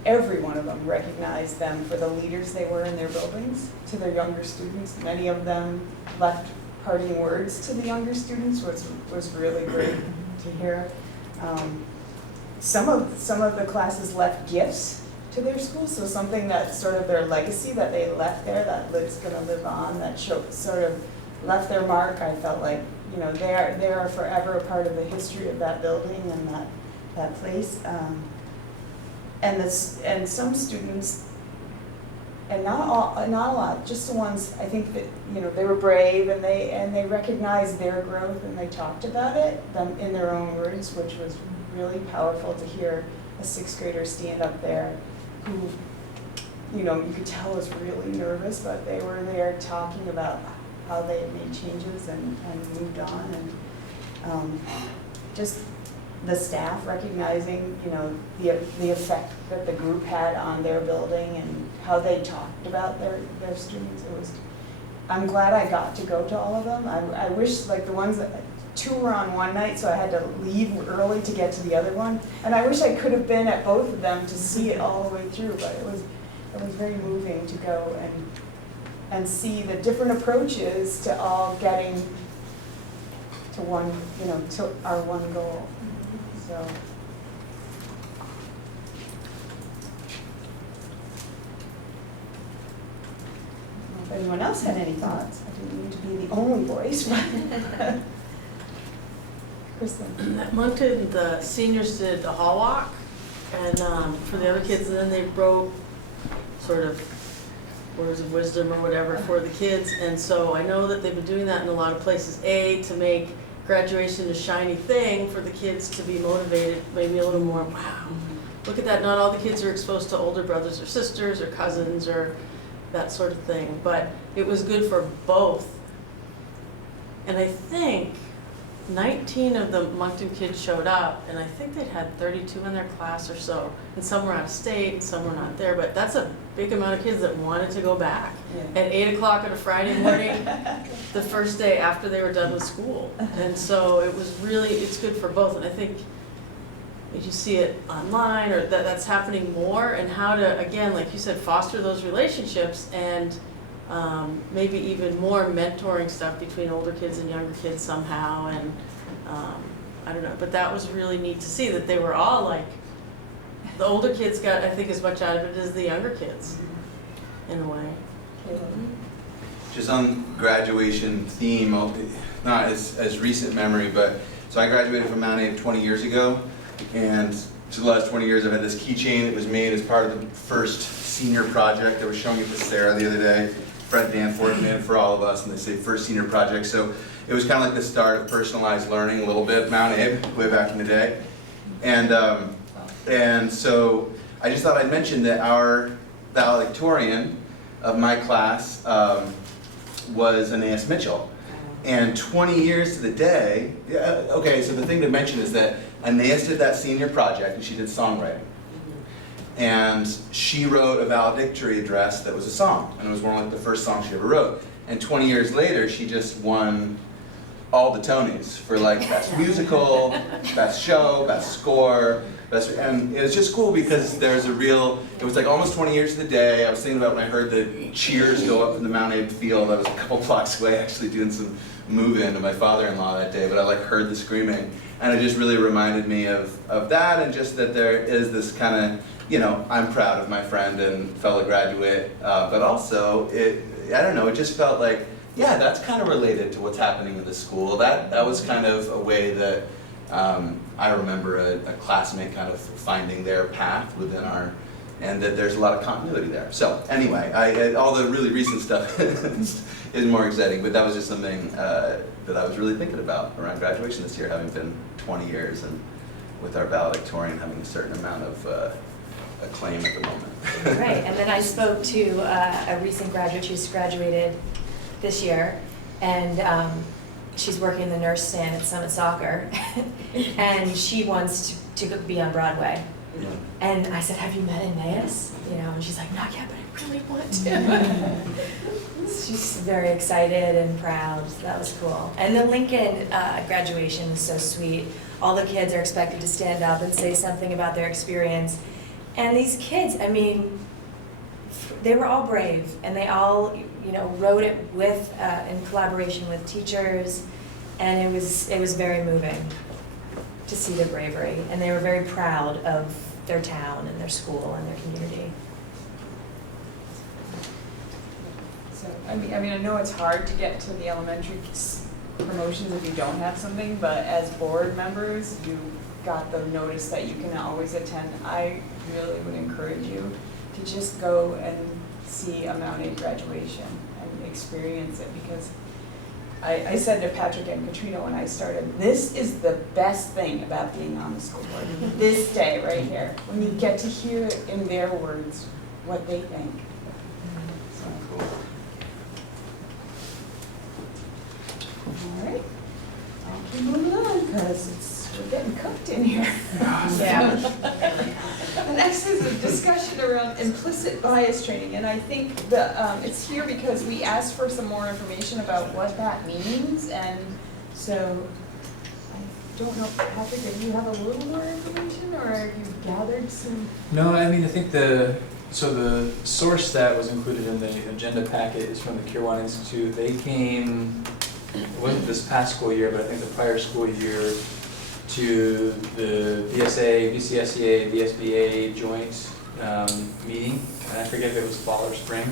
every one of them recognized them for the leaders they were in their buildings to their younger students. Many of them left parting words to the younger students, which was really great to hear. Some of the classes left gifts to their schools, so something that's sort of their legacy that they left there that's going to live on, that sort of left their mark. I felt like, they are forever a part of the history of that building and that place. And some students, and not a lot, just the ones, I think that, they were brave and they recognized their growth and they talked about it in their own words, which was really powerful to hear a 6th grader stand up there who, you could tell was really nervous, but they were there talking about how they had made changes and moved on, and just the staff recognizing, the effect that the group had on their building and how they talked about their students. I'm glad I got to go to all of them. I wish, like, the ones that, 2 were on one night, so I had to leave early to get to the other one. And I wish I could have been at both of them to see it all the way through, but it was very moving to go and see the different approaches to all getting to one, to our one goal. So. I don't know if anyone else had any thoughts. I didn't mean to be the only voice, but. Kristen. At Moncton, the seniors did the hall walk, and for the other kids, and then they wrote sort of words of wisdom or whatever for the kids. And so I know that they've been doing that in a lot of places. To make graduation a shiny thing for the kids to be motivated, maybe a little more, wow, look at that, not all the kids are exposed to older brothers or sisters or cousins or that sort of thing. But it was good for both. And I think 19 of the Moncton kids showed up, and I think they'd had 32 in their class or so. And some were out of state, and some were not there, but that's a big amount of kids that wanted to go back at 8 o'clock on a Friday morning, the first day after they were done with school. And so it was really, it's good for both. And I think if you see it online, or that's happening more, and how to, again, like you said, foster those relationships, and maybe even more mentoring stuff between older kids and younger kids somehow. And I don't know, but that was really neat to see that they were all like, the older kids got, I think, as much out of it as the younger kids, in a way. Just on graduation theme, not as recent memory, but so I graduated from Mount Abe 20 years ago, and for the last 20 years I've had this keychain that was made as part of the first senior project. I was showing it to Sarah the other day. Fred Danforth made it for all of us, and they say first senior project. So it was kind of like the start of personalized learning a little bit, Mount Abe, way back in the day. And so I just thought I'd mention that our valedictorian of my class was Anais Mitchell. And 20 years to the day, okay, so the thing to mention is that Anais did that senior project, and she did songwriting. And she wrote a valedictory address that was a song, and it was one of like the first songs she ever wrote. And 20 years later, she just won all the Tonys for like best musical, best show, best score, and it was just cool because there's a real, it was like almost 20 years to the day. I was thinking about when I heard the cheers go up in the Mount Abe field. I was a couple blocks away actually doing some move-in to my father-in-law that day, but I like heard the screaming. And it just really reminded me of that, and just that there is this kind of, you know, I'm proud of my friend and fellow graduate, but also, I don't know, it just felt like, yeah, that's kind of related to what's happening in the school. That was kind of a way that I remember a classmate kind of finding their path within our, and that there's a lot of continuity there. So anyway, all the really recent stuff is more exciting, but that was just something that I was really thinking about around graduation this year, having been 20 years, and with our valedictorian having a certain amount of acclaim at the moment. Right, and then I spoke to a recent graduate. She's graduated this year, and she's working the nurse stand at Summit Soccer, and she wants to be on Broadway. Yeah. And I said, have you met Anais? You know, and she's like, not yet, but I really want to. She's very excited and proud, so that was cool. And the Lincoln graduation was so sweet. All the kids are expected to stand up and say something about their experience. And these kids, I mean, they were all brave, and they all, you know, wrote it with, in collaboration with teachers, and it was very moving to see their bravery, and they were very proud of their town and their school and their community. So, I mean, I know it's hard to get to the elementary promotions if you don't have something, but as board members, you got the notice that you can always attend. I really would encourage you to just go and see a Mount Abe graduation and experience it, because I said to Patrick and Katrina when I started, this is the best thing about being on the school board. This day right here, when you get to hear it in their words, what they think. So Cool. All right, I'll keep moving on because we're getting cooked in here. Yeah. The next is a discussion around implicit bias training, and I think it's here because we asked for some more information about what that means, and so I don't know, Patrick, if you have a little more information, or have you gathered some? No, I mean, I think the source that was included in the agenda packet is from the Kirwan Institute. They came, it wasn't this past school year, but I think the prior school year, to the VSA, VCSEA, VSBA joint meeting, and I forget if it was fall or spring,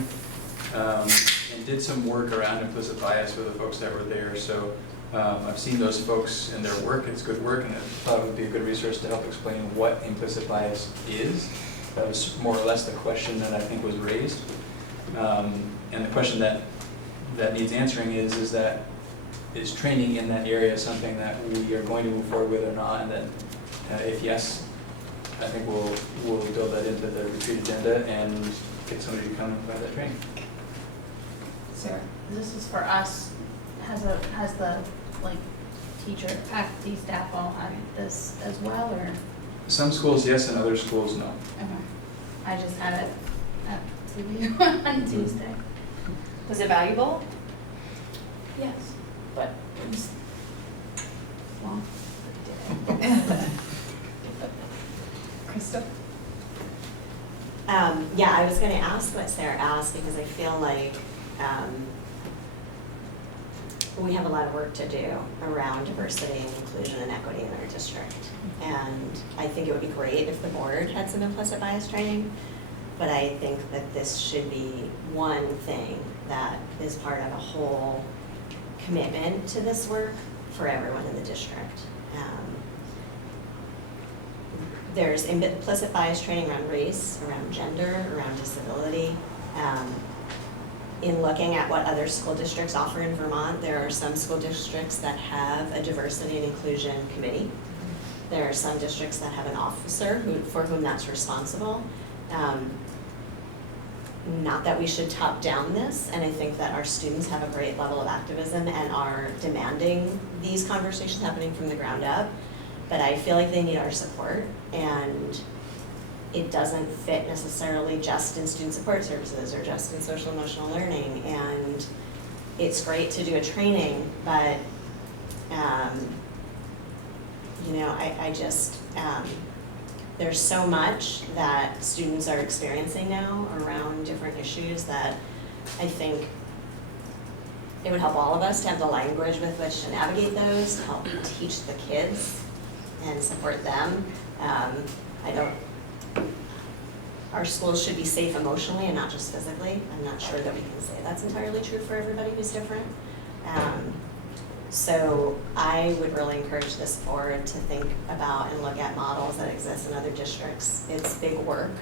and did some work around implicit bias with the folks that were there. So I've seen those folks and their work. It's good work, and I thought it would be a good resource to help explain what implicit bias is. That was more or less the question that I think was raised. And the question that needs answering is that, is training in that area something that we are going to move forward with or not? And then if yes, I think we'll build that into the retreat agenda and get somebody to come and provide that training. Sarah, this is for us, has the, like, teacher, faculty, staff all had this as well, or? Some schools yes, and other schools no. Okay. I just had it at CBU on Tuesday. Was it valuable? Yes, but it was long. Krista? Yeah, I was gonna ask what Sarah asked because I feel like, we have a lot of work to do around diversity and inclusion and equity in our district. And I think it would be great if the board had some implicit bias training, but I think that this should be one thing that is part of a whole commitment to this work for everyone in the district. There's implicit bias training around race, around gender, around disability. In looking at what other school districts offer in Vermont, there are some school districts that have a diversity and inclusion committee. There are some districts that have an officer for whom that's responsible. Not that we should top down this, and I think that our students have a great level of activism and are demanding these conversations happening from the ground up, but I feel like they need our support, and it doesn't fit necessarily just in student support services or just in social emotional learning. And it's great to do a training, but you know, I just, there's so much that students are experiencing now around different issues that I think it would help all of us to have the language with which to navigate those, to help teach the kids and support them. Our schools should be safe emotionally and not just physically. I'm not sure that we can say that's entirely true for everybody who's different. So I would really encourage this board to think about and look at models that exist in other districts. It's big work,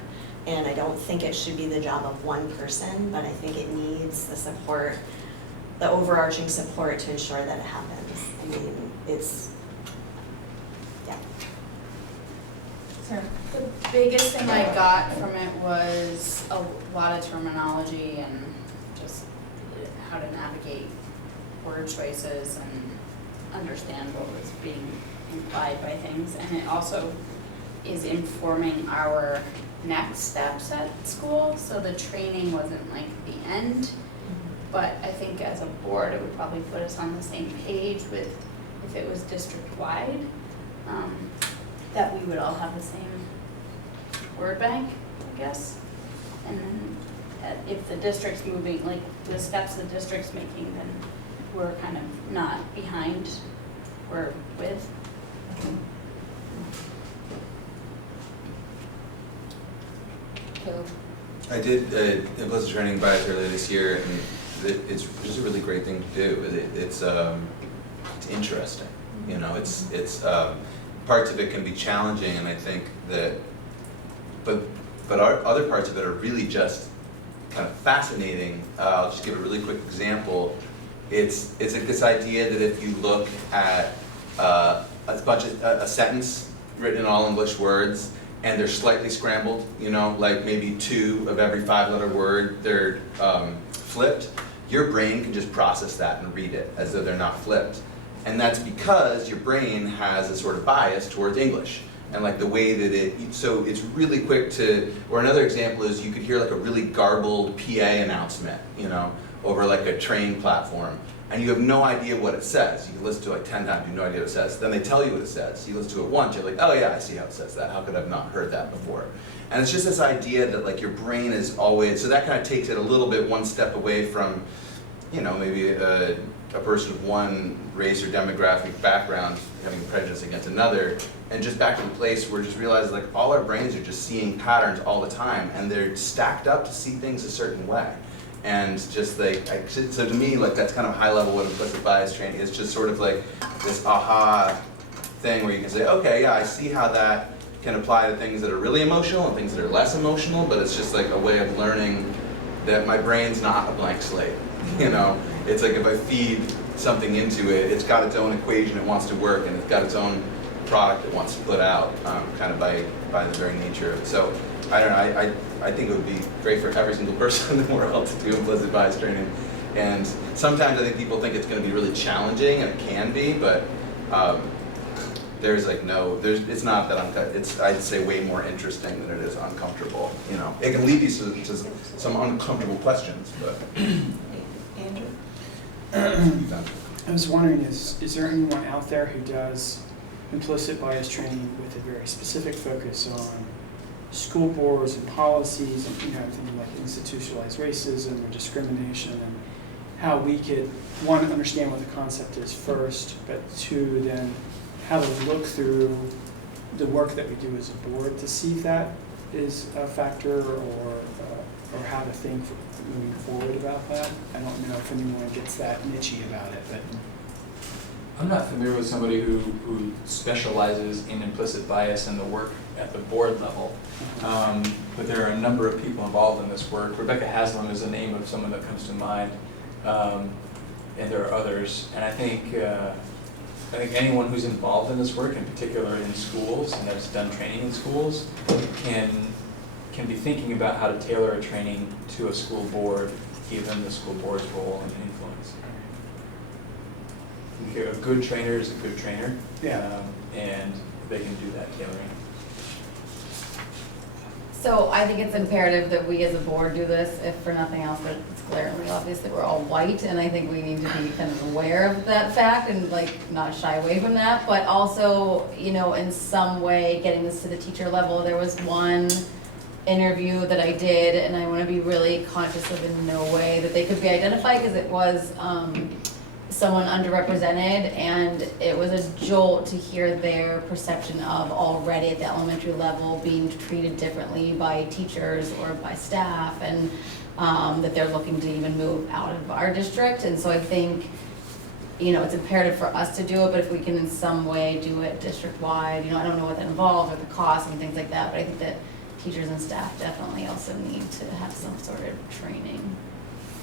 and I don't think it should be the job of one person, but I think it needs the support, the overarching support to ensure that it happens. I mean, it's, yeah. Sarah? The biggest thing I got from it was a lot of terminology and just how to navigate word choices and understand what was being implied by things. And it also is informing our next steps at school, so the training wasn't like the end. But I think as a board, it would probably put us on the same page with, if it was district-wide, that we would all have the same word bank, I guess. And then if the district's moving, like the steps the district's making, then we're kind of not behind, we're with. I did implicit training bias earlier this year, and it's just a really great thing to do. It's interesting, you know. It's parts of it can be challenging, and I think that, but our other parts of it are really just kind of fascinating. I'll just give a really quick example. It's like this idea that if you look at a sentence written in all English words, and they're slightly scrambled, you know, like maybe 2 of every 5-letter word, they're flipped, your brain can just process that and read it as though they're not flipped. And that's because your brain has a sort of bias towards English. And like the way that so it's really quick to, or another example is you could hear like a really garbled PA announcement, you know, over like a train platform. And you have no idea what it says. You can listen to it like 10 times, you have no idea what it says. Then they tell you what it says. You listen to it once, you're like, oh yeah, I see how it says that. How could I have not heard that before? And it's just this idea that like your brain is always, so that kind of takes it a little bit one step away from, you know, maybe a person of one race or demographic background having prejudice against another, and just back to the place where just realize like all our brains are just seeing patterns all the time, and they're stacked up to see things a certain way. And just like, so to me, like that's kind of high level what implicit bias training is, just sort of like this aha thing where you can say, okay, yeah, I see how that can apply to things that are really emotional and things that are less emotional, but it's just like a way of learning that my brain's not a blank slate, you know? It's like if I feed something into it, it's got its own equation it wants to work, and it's got its own product it wants to put out, kind of by the very nature of it. So, I don't know, I think it would be great for every single person in the world to do implicit bias training. And sometimes I think people think it's going to be really challenging, and it can be, but there's like it's not that it's, I'd say, way more interesting than it is uncomfortable, you know. It can lead you to some uncomfortable questions, but. Andrew? I was wondering, is there anyone out there who does implicit bias training with a very specific focus on school boards and policies, and thinking like institutionalized racism or discrimination, and how we could, one, understand what the concept is first, but two, then how to look through the work that we do as a board to see if that is a factor, or how to think moving forward about that. I don't know if anyone gets that niche-y about it, but. I'm not familiar with somebody who specializes in implicit bias and the work at the board level, but there are a number of people involved in this work. Rebecca Haslam is the name of someone that comes to mind, and there are others. And I think anyone who's involved in this work, in particular in schools and has done training in schools, can be thinking about how to tailor a training to a school board, given the school board's role and influence. A good trainer is a good trainer, and they can do that tailoring. So I think it's imperative that we as a board do this, if for nothing else, but it's glaringly obvious that we're all white, and I think we need to be kind of aware of that fact and not shy away from that, but also, in some way getting this to the teacher level. There was one interview that I did, and I want to be really conscious of in no way that they could be identified, because it was someone underrepresented, and it was a jolt to hear their perception of already at the elementary level being treated differently by teachers or by staff, and that they're looking to even move out of our district. And so I think, it's imperative for us to do it, but if we can in some way do it district-wide, I don't know what that involves or the cost and things like that, but I think that teachers and staff definitely also need to have some sort of training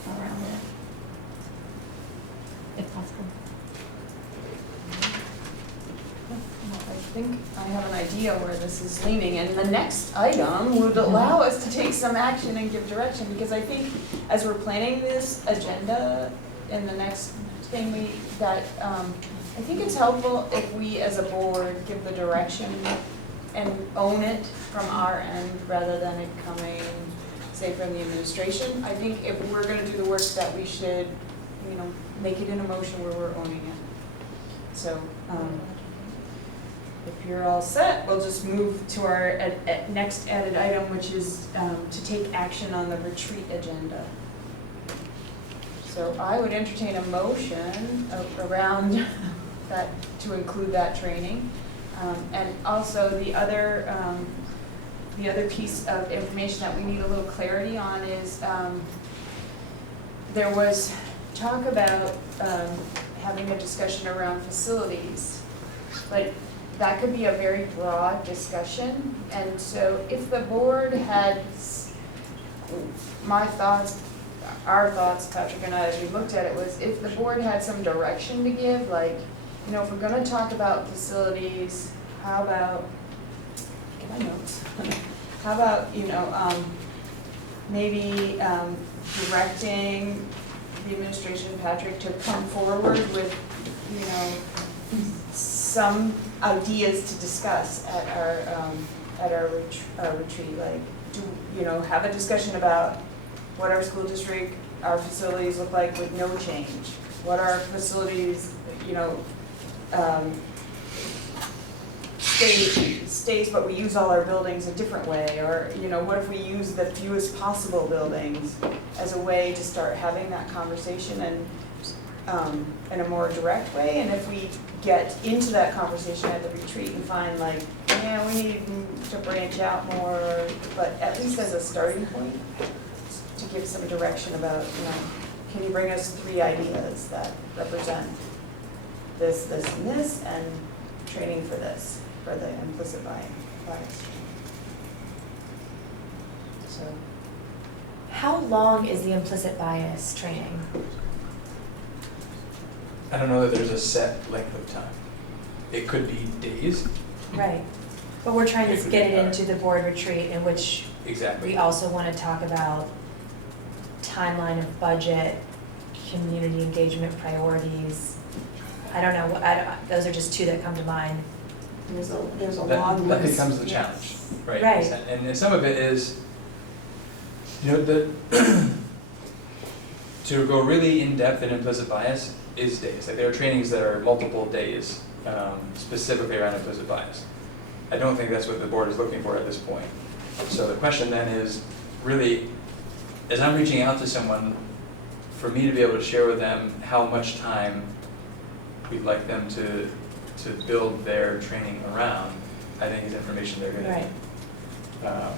around it, if possible. I think I have an idea where this is leaning, and the next item would allow us to take some action and give direction, because I think as we're planning this agenda in the next thing I think it's helpful if we as a board give the direction and own it from our end rather than it coming, say, from the administration. I think if we're gonna do the work that we should, make it in a motion where we're owning it. So, if you're all set, we'll just move to our next added item, which is to take action on the retreat agenda. So I would entertain a motion around that, to include that training. And also the other piece of information that we need a little clarity on is there was talk about having a discussion around facilities, but that could be a very broad discussion. And so if the board had, our thoughts, Patrick and I, as we looked at it, was if the board had some direction to give, if we're gonna talk about facilities, how about, get my notes, how about, maybe directing the administration, Patrick, to come forward with, some ideas to discuss at our retreat, have a discussion about what our school district, our facilities look like with no change, what our facilities, stays, but we use all our buildings a different way, or what if we use the fewest possible buildings as a way to start having that conversation and in a more direct way. And if we get into that conversation at the retreat and find we need to branch out more, but at least as a starting point to give some direction about, can you bring us 3 ideas that represent this, this, and this, and training for this. for the implicit bias. So, how long is the implicit bias training? I don't know that there's a set length of time. It could be days. Right. But we're trying It to could get be it hours. into the board retreat in which Exactly. we also want to talk about timeline of budget, community engagement priorities. I don't know, those are just two that come to mind. There's a That- long That list. becomes the Yes. challenge, right? Right. And some of it is, you know, to go really in-depth in implicit bias is days. Like there are trainings that are multiple days specifically around implicit bias. I don't think that's what the board is looking for at this point. So the question then is, really, as I'm reaching out to someone, for me to be able to share with them how much time we'd like them to build their training around, I think is information they're gonna need. Right.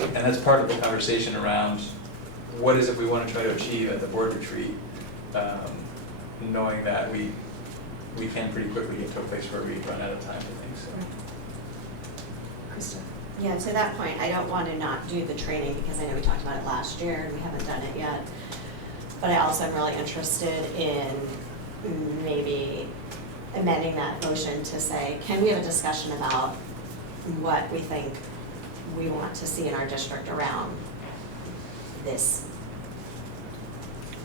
And that's part of the conversation around what is it we want to try to achieve at the board retreat, knowing that we can pretty quickly get to a place where we run out of time, I think, so. Krista? Yeah, to that point, I don't want to not do the training because I know we talked about it last year and we haven't done it yet. But I also am really interested in maybe amending that motion to say, can we have a discussion about what we think we want to see in our district around this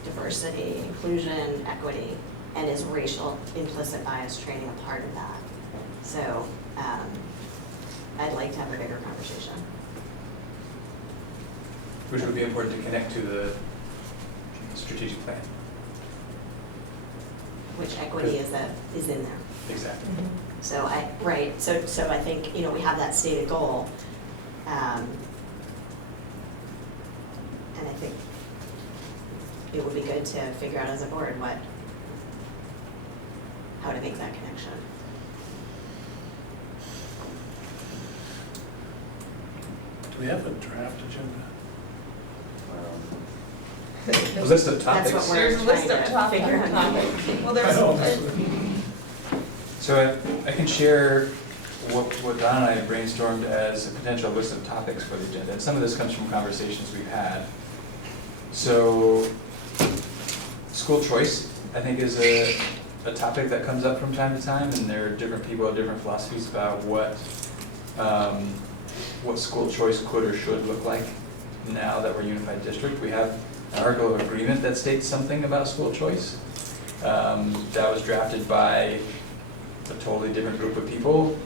diversity, inclusion, equity, and is racial implicit bias training a part of that? So I'd like to have a bigger conversation. Which would be important to connect to the strategic plan. Which equity is in there. Exactly. So so I think, you know, we have that stated goal. And I think it would be good to figure out as a board how to make that connection. Do we have a draft agenda? A list of That's topics. what we're There's a list trying of to topics. figure out. Well, there's, So I can share what Don and I have brainstormed as a potential list of topics for the agenda. And some of this comes from conversations we've had. So school choice, I think, is a topic that comes up from time to time, and there are different people have different philosophies about what school choice could or should look like now that we're a unified district. We have an article of agreement that states something about school choice. That was drafted by a totally different group of people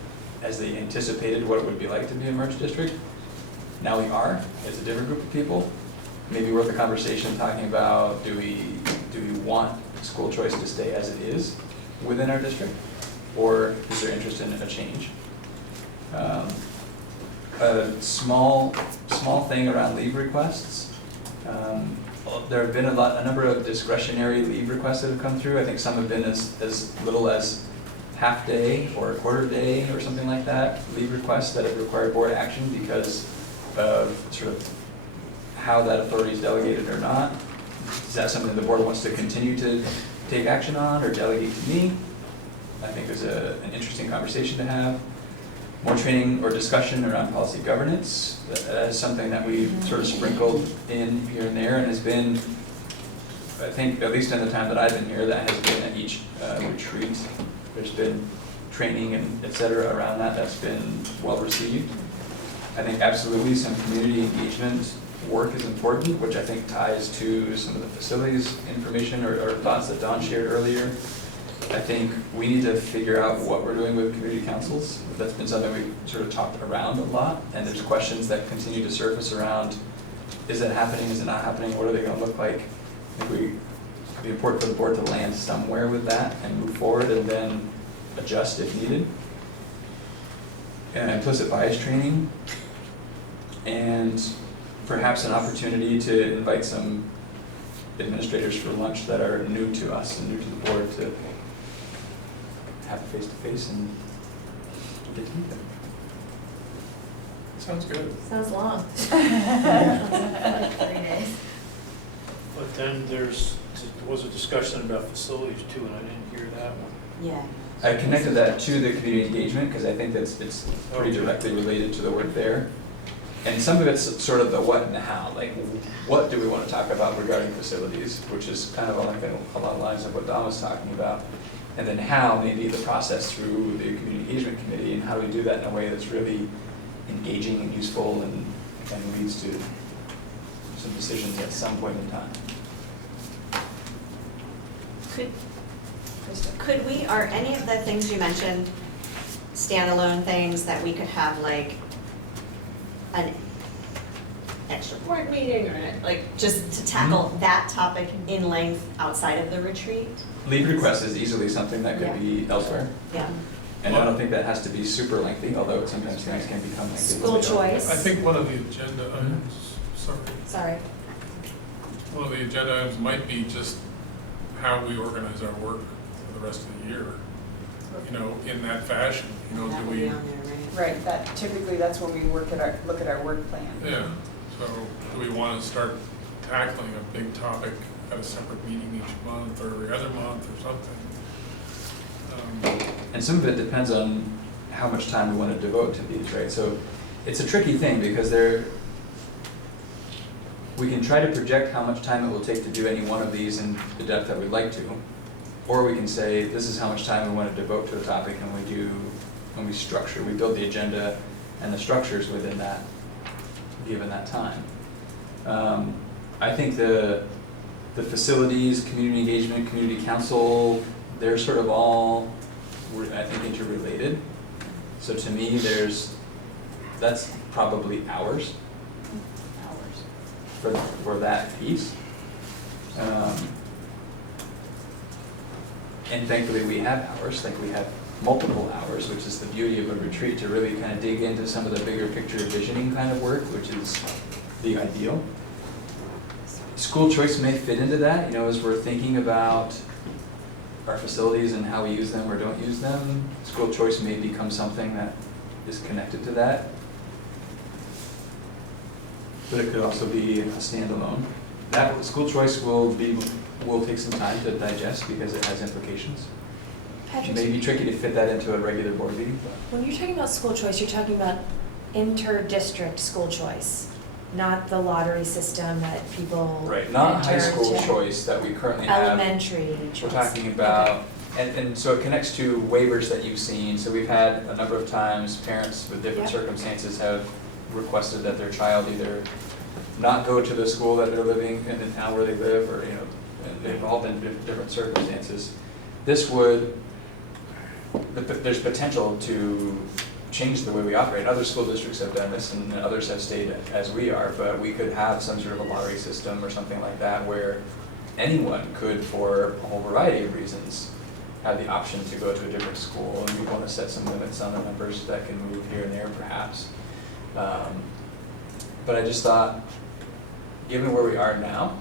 as they anticipated what it would be like to be a merged district. Now we are, as a different group of people. Maybe worth a conversation talking about, do we want school choice to stay as it is within our district? Or is there interest in a change? A small thing around leave requests. There have been a number of discretionary leave requests that have come through. I think some have been as little as half day or a quarter day or something like that, leave requests that have required board action because of sort of how that authority is delegated or not. Is that something the board wants to continue to take action on or delegate to me? I think there's an interesting conversation to have. More training or discussion around policy governance. That is something that we've sort of sprinkled in here and there and has been, I think, at least in the time that I've been here, that has been at each retreat. There's been training and et cetera around that. That's been well received. I think absolutely some community engagement work is important, which I think ties to some of the facilities information or thoughts that Don shared earlier. I think we need to figure out what we're doing with community councils. That's been something we've sort of talked around a lot, and there's questions that continue to surface around, is it happening, is it not happening, what are they gonna look like? I think it'd be important for the board to land somewhere with that and move forward and then adjust if needed. And implicit bias training, and perhaps an opportunity to invite some administrators for lunch that are new to us and new to the board to have a face-to-face and get to meet them. Sounds good. Sounds long. 3 days. But then there was a discussion about facilities too, and I didn't hear that one. Yeah. I connected that to the community engagement, because I think it's pretty directly related to the work there. And some of it's sort of the what and the how, like what do we want to talk about regarding facilities, which is kind of along the lines of what Don was talking about. And then how maybe the process through the community engagement committee, and how do we do that in a way that's really engaging and useful and leads to some decisions at some point in time. Could we, are any of the things you mentioned standalone things that we could have like an extra board meeting or like just to tackle that topic in length outside of the retreat? Lead request is easily something that could be elsewhere. Yeah. And I don't think that has to be super lengthy, although sometimes things can become lengthy. School choice. I think one of the agenda items, Sorry. one of the agenda items might be just how we organize our work for the rest of the year. You know, in that fashion, you know, That do would be we, on there, right? Right, that typically, that's when we look at our work plan. yeah, so do we want to start tackling a big topic at a separate meeting each month or every other month or something? And some of it depends on how much time we want to devote to these, right? So it's a tricky thing because we can try to project how much time it will take to do any one of these in the depth that we'd like to. Or we can say, this is how much time we want to devote to a topic, and we build the agenda and the structures within that, given that time. I think the facilities, community engagement, community council, they're sort of all, I think, interrelated. So to me, that's probably hours for that piece. And thankfully we have hours, like we have multiple hours, which is the beauty of a retreat, to really kind of dig into some of the bigger picture visioning kind of work, which is the ideal. School choice may fit into that, you know, as we're thinking about our facilities and how we use them or don't use them. School choice may become something that is connected to that. But it could also be a standalone. That school choice will take some time to digest because it has implications. Patrick, It may be tricky to fit that into a regular board meeting. when you're talking about school choice, you're talking about inter-district school choice, not the lottery system that people Right, not high enter school to- choice that we currently have. Elementary choice. We're talking about, and so it connects to waivers that you've seen. So we've had a number of times parents with different Yep. circumstances have requested that their child either not go to the school that they're living in the town where they live, or, you know, they've all been different circumstances. This would, there's potential to change the way we operate. Other school districts have done this and others have stayed as we are, but we could have some sort of a lottery system or something like that where anyone could, for a whole variety of reasons, have the option to go to a different school, and we want to set some limits on the numbers that can move here and there perhaps. But I just thought, given where we are now,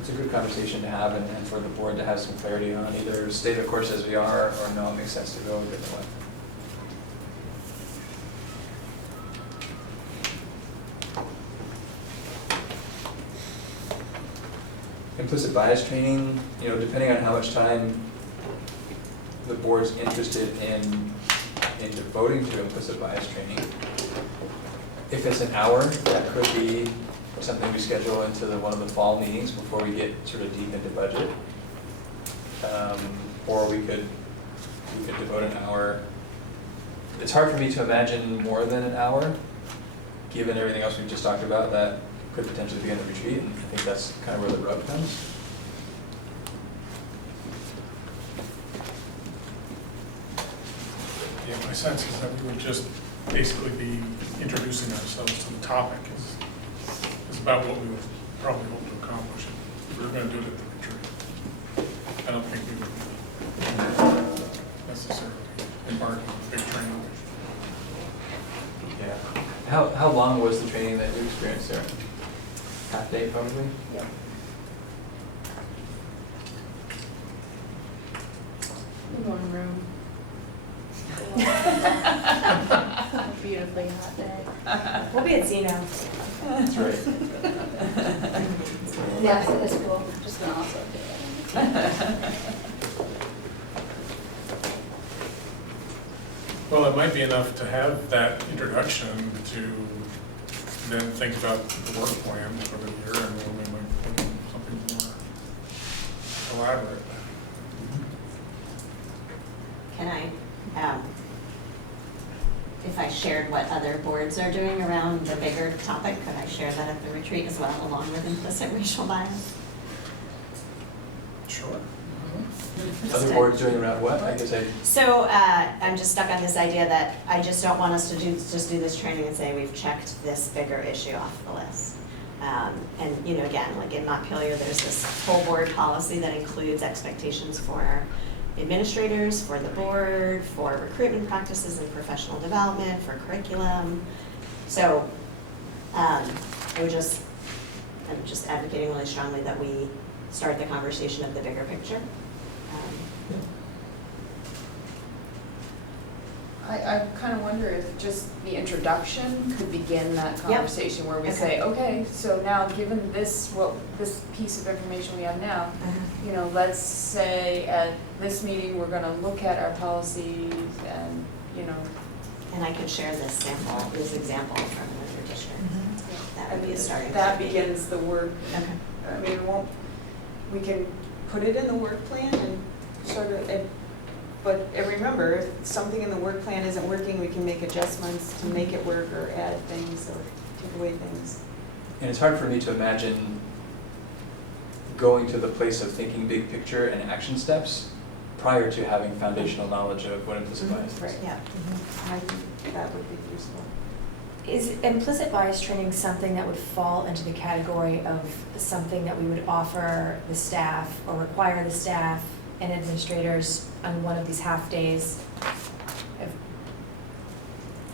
it's a good conversation to have and for the board to have some clarity on either stay the course as we are or no, it makes sense to go a different way. Implicit bias training, you know, depending on how much time the board's interested in devoting to implicit bias training. If it's an hour, that could be something we schedule into one of the fall meetings before we get sort of deep into budget. Or we could devote an hour. It's hard for me to imagine more than an hour, given everything else we've just talked about that could potentially be in the retreat, and I think that's kind of where the rub comes. Yeah, my sense is that we would just basically be introducing ourselves to the topic is about what we would probably hope to accomplish if we were going to do it at the retreat. I don't think we would necessarily embark on a big training. Yeah. How long was the training that you experienced there? Half day probably? Yep. One room. Beautifully hot day. We'll be at Zeno. That's right. Yeah, so that's cool. Just gonna also do it. Well, it might be enough to have that introduction to then think about the work plan for the year, and then we might put in something more elaborate. Can I, if I shared what other boards are doing around the bigger topic, could I share that at the retreat as well, along with implicit racial bias? Sure. Other boards doing around what? I guess So I'm just stuck on this idea that I just don't want us to just do this training and say we've checked this bigger issue off the list. And you know, again, like in Montpelier, there's this whole board policy that includes expectations for administrators, for the board, for recruitment practices and professional development, for curriculum. So I'm just advocating really strongly that we start the conversation of the bigger picture. I kind of wonder if just the introduction could begin that conversation where we say, okay, so now given this, this piece of information we have now, you know, let's say at this meeting, we're gonna look at our policies and, you know. And I could share this example from another district. That would be a starting point. That begins the work. Okay. I mean, we can put it in the work plan and sort of, but remember, if something in the work plan isn't working, we can make adjustments to make it work or add things or take away things. And it's hard for me to imagine going to the place of thinking big picture and action steps prior to having foundational knowledge of what implicit bias is. Right, yeah. I think that would be useful. Is implicit bias training something that would fall into the category of something that we would offer the staff or require the staff and administrators on one of these half days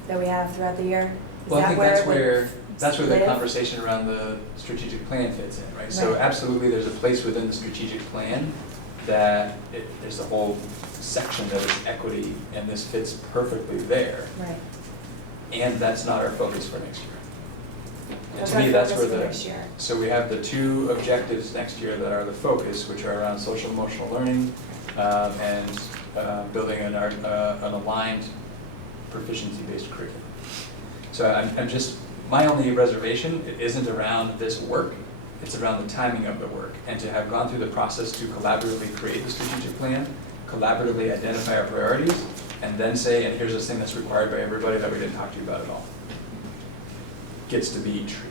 that we have throughout the year? Well, I think that's where the live? conversation around the strategic plan fits in, right? So Right. absolutely, there's a place within the strategic plan that there's a whole section that is equity, and this fits perfectly there. Right. And that's not our focus for next year. And What's to me, our that's focus where for next year? so we have the two objectives next year that are the focus, which are around social emotional learning and building an aligned proficiency-based curriculum. So I'm just, my only reservation isn't around this work, it's around the timing of the work. And to have gone through the process to collaboratively create the strategic plan, collaboratively identify our priorities, and then say, and here's this thing that's required by everybody that we didn't talk to you about at all. Gets to be tricky.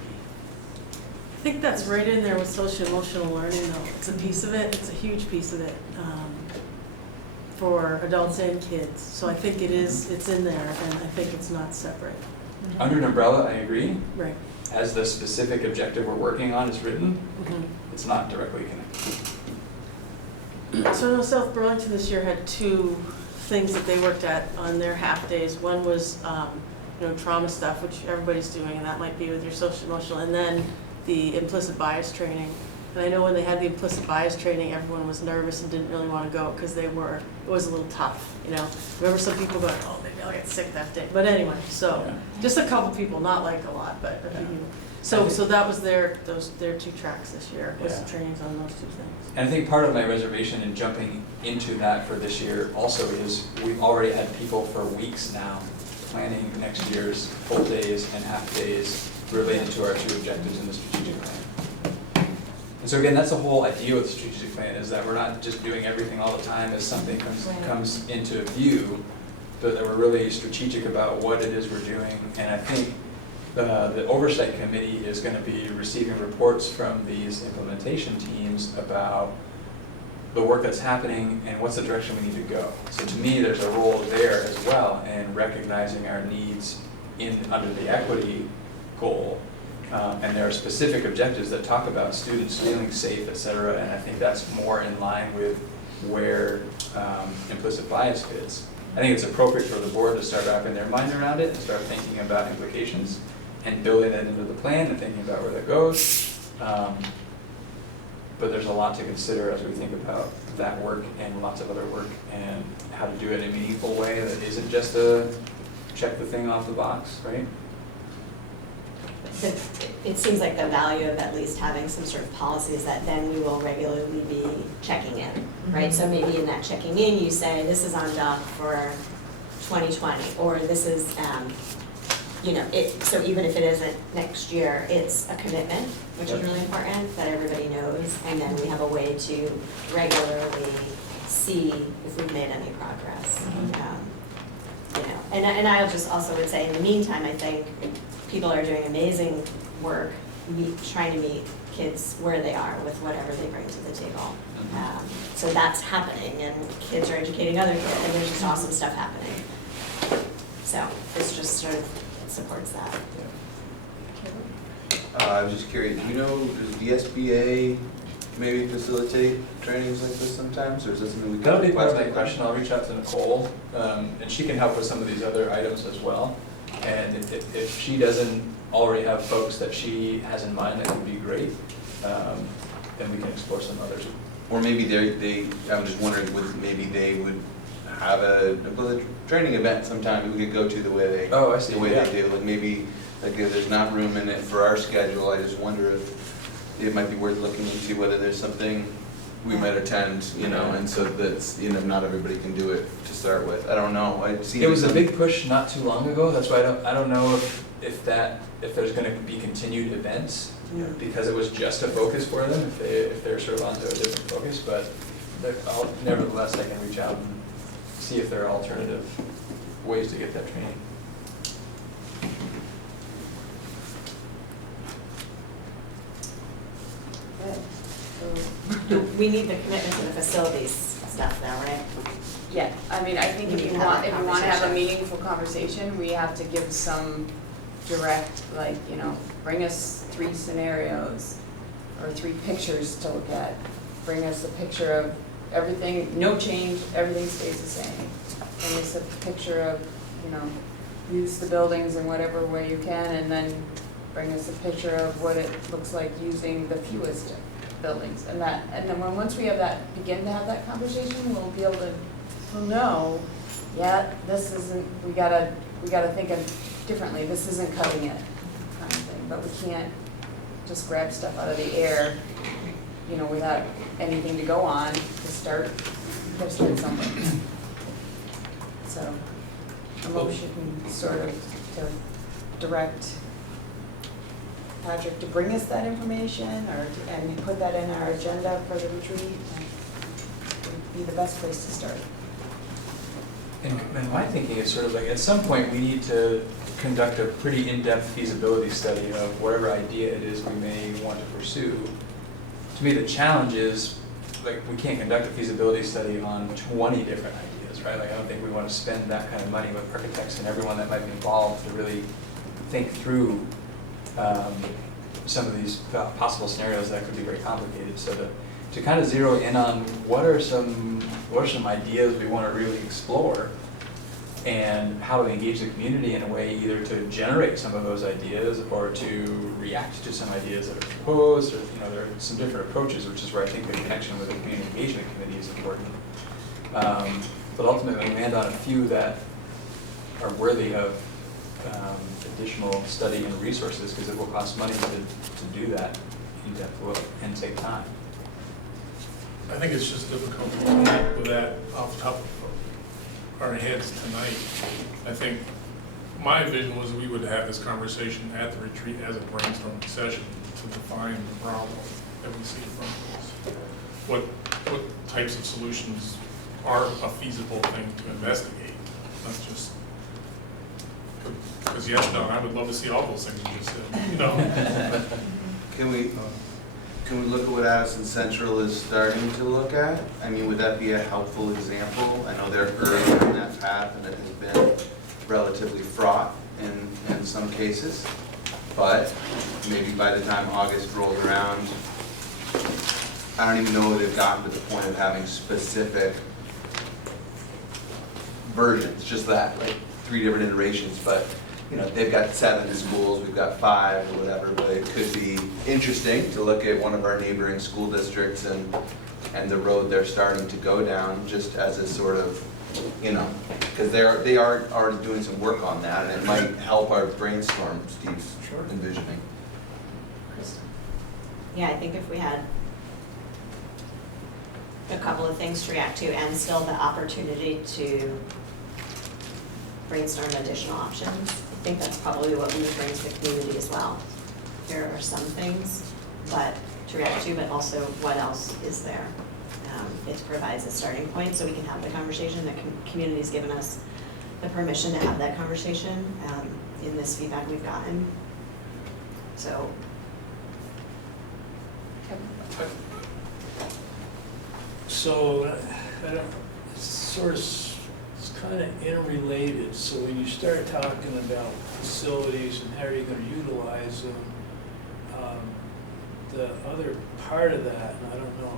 I think that's right in there with social emotional learning though. It's a piece of it, it's a huge piece of it for adults and kids. So I think it's in there and I think it's not separate. Under an umbrella, I agree. Right. As the specific objective we're working on is written, Mhm. it's not directly connected. So I know South Burlington this year had two things that they worked at on their half days. One was, trauma stuff, which everybody's doing, and that might be with your social emotional, and then the implicit bias training. And I know when they had the implicit bias training, everyone was nervous and didn't really want to go because it was a little tough, you know. Remember some people going, oh, maybe I'll get sick that day. But anyway, so just a couple people, not like a lot, but a few. So that was their two tracks this year, was Yeah. trainings on those two things. And I think part of my reservation in jumping into that for this year also is we've already had people for weeks now planning next year's full days and half days related to our two objectives in the strategic plan. And so again, that's the whole idea with the strategic plan, is that we're not just doing everything all the time as something comes into view, but that we're really strategic about what it is we're doing. And I think the oversight committee is going to be receiving reports from these implementation teams about the work that's happening and what's the direction we need to go. So to me, there's a role there as well in recognizing our needs under the equity goal. And there are specific objectives that talk about students feeling safe, et cetera, and I think that's more in line with where implicit bias fits. I think it's appropriate for the board to start wrapping their mind around it and start thinking about implications and building that into the plan and thinking about where that goes. But there's a lot to consider as we think about that work and lots of other work and how to do it in a meaningful way that isn't just a check the thing off the box, right? It seems like the value of at least having some sort of policies that then we will regularly be checking in, right? So maybe in that checking in, you say, this is on doc for 2020, or this is, you know, so even if it isn't next year, it's a commitment, which is really important, that everybody knows, and then we have a way to regularly see if we've made any progress. You know, and I just also would say, in the meantime, I think people are doing amazing work, trying to meet kids where they are with whatever they bring to the table. So that's happening, and kids are educating other kids, and there's just awesome stuff happening. So this just sort of supports that. I was just curious, you know, does the SBA maybe facilitate trainings like this sometimes, or is this something we can That'll be part of my request? question. I'll reach out to Nicole, and she can help with some of these other items as well. And if she doesn't already have folks that she has in mind, that would be great. Then we can explore some others. Or maybe I'm just wondering, maybe they would have a training event sometime we could go to the way they, Oh, I see, the way yeah. they do. Like maybe, like if there's not room in it for our schedule, I just wonder if it might be worth looking into whether there's something we might attend, you know, and so that's, you know, not everybody can do it to start with. I don't know. It was a big push not too long ago. That's why I don't know if there's going to be continued events, because it was just a focus for them, if they're sort of onto a different focus. But nevertheless, I can reach out and see if there are alternative ways to get that training. We need the commitment to the facilities stuff now, right? Yeah, I mean, I think if you want to have a meaningful conversation, we have to give some direct, like, you know, bring us 3 scenarios or 3 pictures to look at. Bring us a picture of everything, no change, everything stays the same. Bring us a picture of, you know, use the buildings in whatever way you can, and then bring us a picture of what it looks like using the fewest buildings. And then once we begin to have that conversation, we'll be able to, we'll know, yeah, this isn't, we gotta think of differently, this isn't cutting it, kind of thing. But we can't just grab stuff out of the air, you know, without anything to go on to start, we gotta start somewhere. So, a motion sort of to direct Patrick to bring us that information, and put that in our agenda for the retreat, would be the best place to start. And my thinking is sort of like, at some point, we need to conduct a pretty in-depth feasibility study of whatever idea it is we may want to pursue. To me, the challenge is, like, we can't conduct a feasibility study on 20 different ideas, right? Like, I don't think we want to spend that kind of money with architects and everyone that might be involved to really think through some of these possible scenarios that could be very complicated. So to kind of zero in on what are some ideas we want to really explore, and how do we engage the community in a way either to generate some of those ideas or to react to some ideas that are proposed, or, you know, there are some different approaches, which is where I think the connection with the community engagement committee is important. But ultimately, we land on a few that are worthy of additional study and resources, because it will cost money to do that in-depth look and take time. I think it's just difficult to come up with that off the top of our heads tonight. I think my vision was we would have this conversation at the retreat as a brainstorming session to define the problem that we see in front of us. What types of solutions are a feasible thing to investigate, not just, because yes, Don, I would love to see all those things you just said, you know. Can we look at what Addison Central is starting to look at? I mean, would that be a helpful example? I know they're early in that path, and it has been relatively fraught in some cases, but maybe by the time August rolls around, I don't even know if they've gotten to the point of having specific versions, just that, like 3 different iterations, but you know, they've got 7 schools, we've got 5 or whatever, but it could be interesting to look at one of our neighboring school districts and the road they're starting to go down, just as a sort of, you know, because they are already doing some work on that, and it might help our brainstorm Steve's envisioning. Yeah, I think if we had a couple of things to react to and still the opportunity to brainstorm additional options. I think that's probably what we would bring to the community as well. Here are some things, but to react to, but also what else is there? It provides a starting point so we can have the conversation. The community's given us the permission to have that conversation in this feedback we've gotten. So. So, it's sort of, it's kind of interrelated, so when you start talking about facilities and how are you gonna utilize them, the other part of that, and I don't know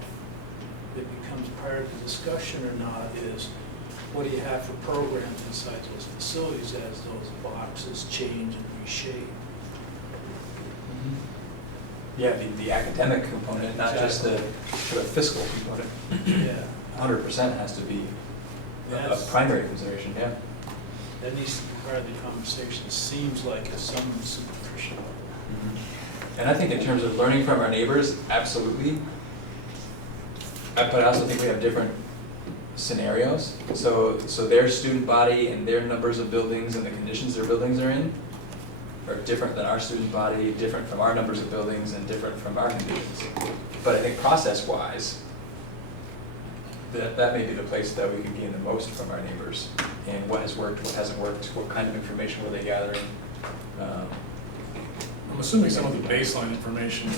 if it becomes part of the discussion or not, is what do you have for programs inside those facilities as those boxes change and reshape? Yeah, the academic component, not just the sort of fiscal component. Yeah. 100% has to be a That's- primary consideration, yeah. That needs to be part of the conversation. Seems like it's somewhat superficial. And I think in terms of learning from our neighbors, absolutely. But I also think we have different scenarios. So their student body and their numbers of buildings and the conditions their buildings are in are different than our student body, different from our numbers of buildings and different from our conditions. But I think process-wise, that may be the place that we could gain the most from our neighbors, and what has worked, what hasn't worked, what kind of information were they gathering. I'm assuming some of the baseline information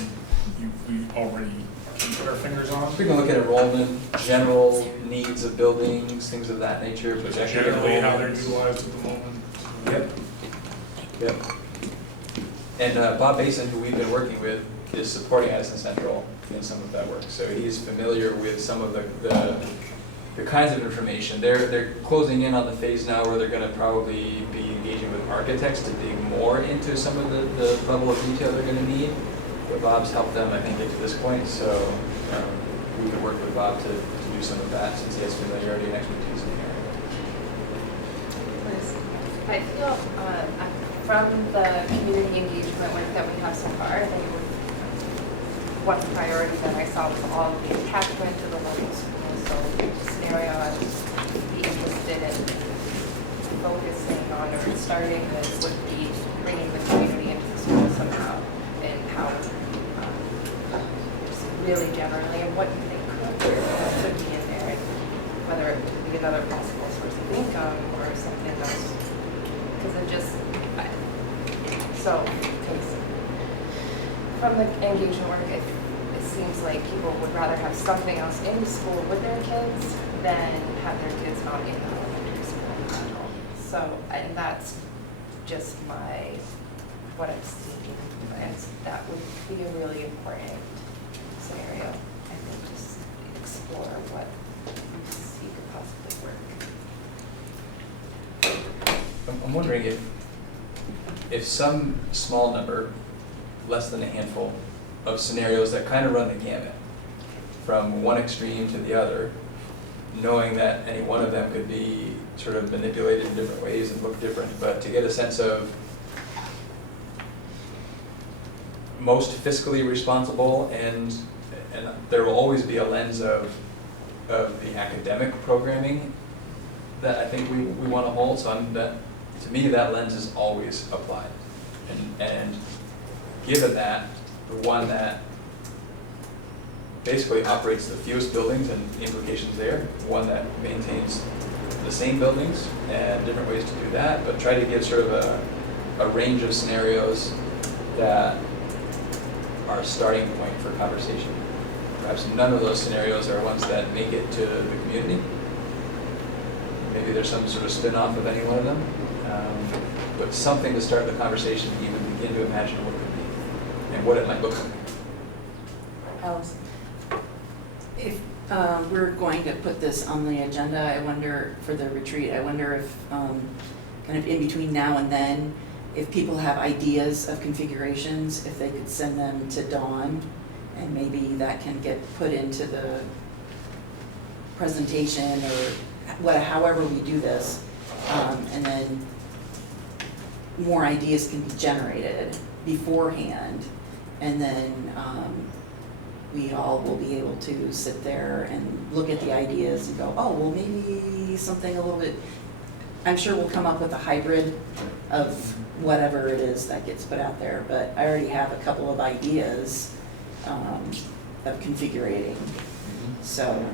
we already can put our fingers on. We can look at enrollment, general needs of buildings, things of that nature, projected Generally, how they're enrollments. utilized at the moment. Yep. Yep. And Bob Basin, who we've been working with, is supporting Addison Central in some of that work. So he's familiar with some of the kinds of information. They're closing in on the phase now where they're gonna probably be engaging with architects to dig more into some of the level of detail they're gonna need. But Bob's helped them, I think, get to this point, so we could work with Bob to do some of that since he has familiarity and expertise in the area. I feel from the community engagement work that we have so far, I think one priority that I saw was all of the attachment to the local school. So scenario, I would be interested in focusing on or starting this would be bringing the community into the school somehow, and how just really generally and what you think could be in there, and whether it could be another possible source of income or something else. Because it just, from the engagement work, it seems like people would rather have something else in school with their kids than have their kids not in the elementary school at all. So, and that's just what I've seen, and that would be a really important scenario. I think just explore what you see could possibly work. I'm wondering if some small number, less than a handful, of scenarios that kind of run the gamut from one extreme to the other, knowing that any one of them could be sort of manipulated in different ways and look different, but to get a sense of most fiscally responsible, and there will always be a lens of the academic programming that I think we want to hold. So to me, that lens is always applied. And given that, the one that basically operates the fewest buildings and the implications there, one that maintains the same buildings and different ways to do that, but try to give sort of a range of scenarios that are a starting point for conversation. Perhaps none of those scenarios are ones that make it to the community. Maybe there's some sort of spin-off of any one of them, but something to start the conversation and even begin to imagine what it could be and what it might look like. Alice, if we're going to put this on the agenda, I wonder, for the retreat, I wonder if kind of in between now and then, if people have ideas of configurations, if they could send them to Dawn, and maybe that can get put into the presentation or however we do this, and then more ideas can be generated beforehand, and then we all will be able to sit there and look at the ideas and go, oh, well, maybe something a little bit I'm sure we'll come up with a hybrid of whatever it is that gets put out there, but I already have a couple of ideas of configuring. So,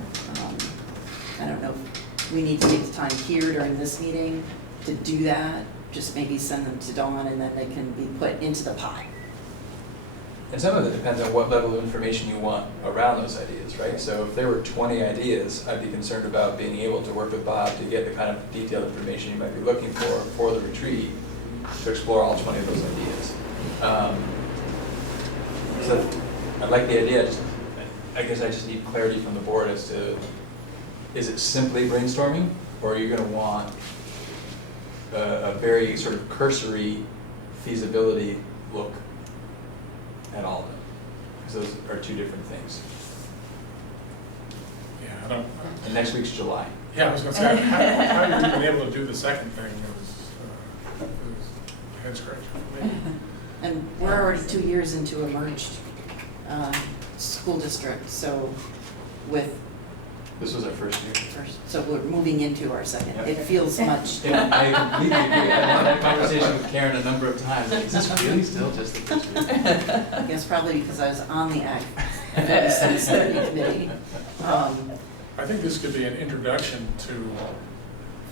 I don't know, if we need to take the time here during this meeting to do that, just maybe send them to Dawn and then they can be put into the pie. And some of it depends on what level of information you want around those ideas, right? So if there were 20 ideas, I'd be concerned about being able to work with Bob to get the kind of detailed information you might be looking for the retreat, to explore all 20 of those ideas. So I like the idea, I guess I just need clarity from the board as to, is it simply brainstorming, or are you gonna want a very sort of cursory feasibility look at all of them? Because those are two different things. Yeah, I don't, And next week's July. yeah, I was gonna say, how you've been able to do the second thing is head scratcher for me. And we're already 2 years into a merged school district, so with This was our first year. so we're moving into our second. Yep. It feels much. Yeah, I completely agree. I had that conversation with Karen a number of times. Like, is this really still just the first year? I guess probably because I was on the Ag Study Committee. I think this could be an introduction to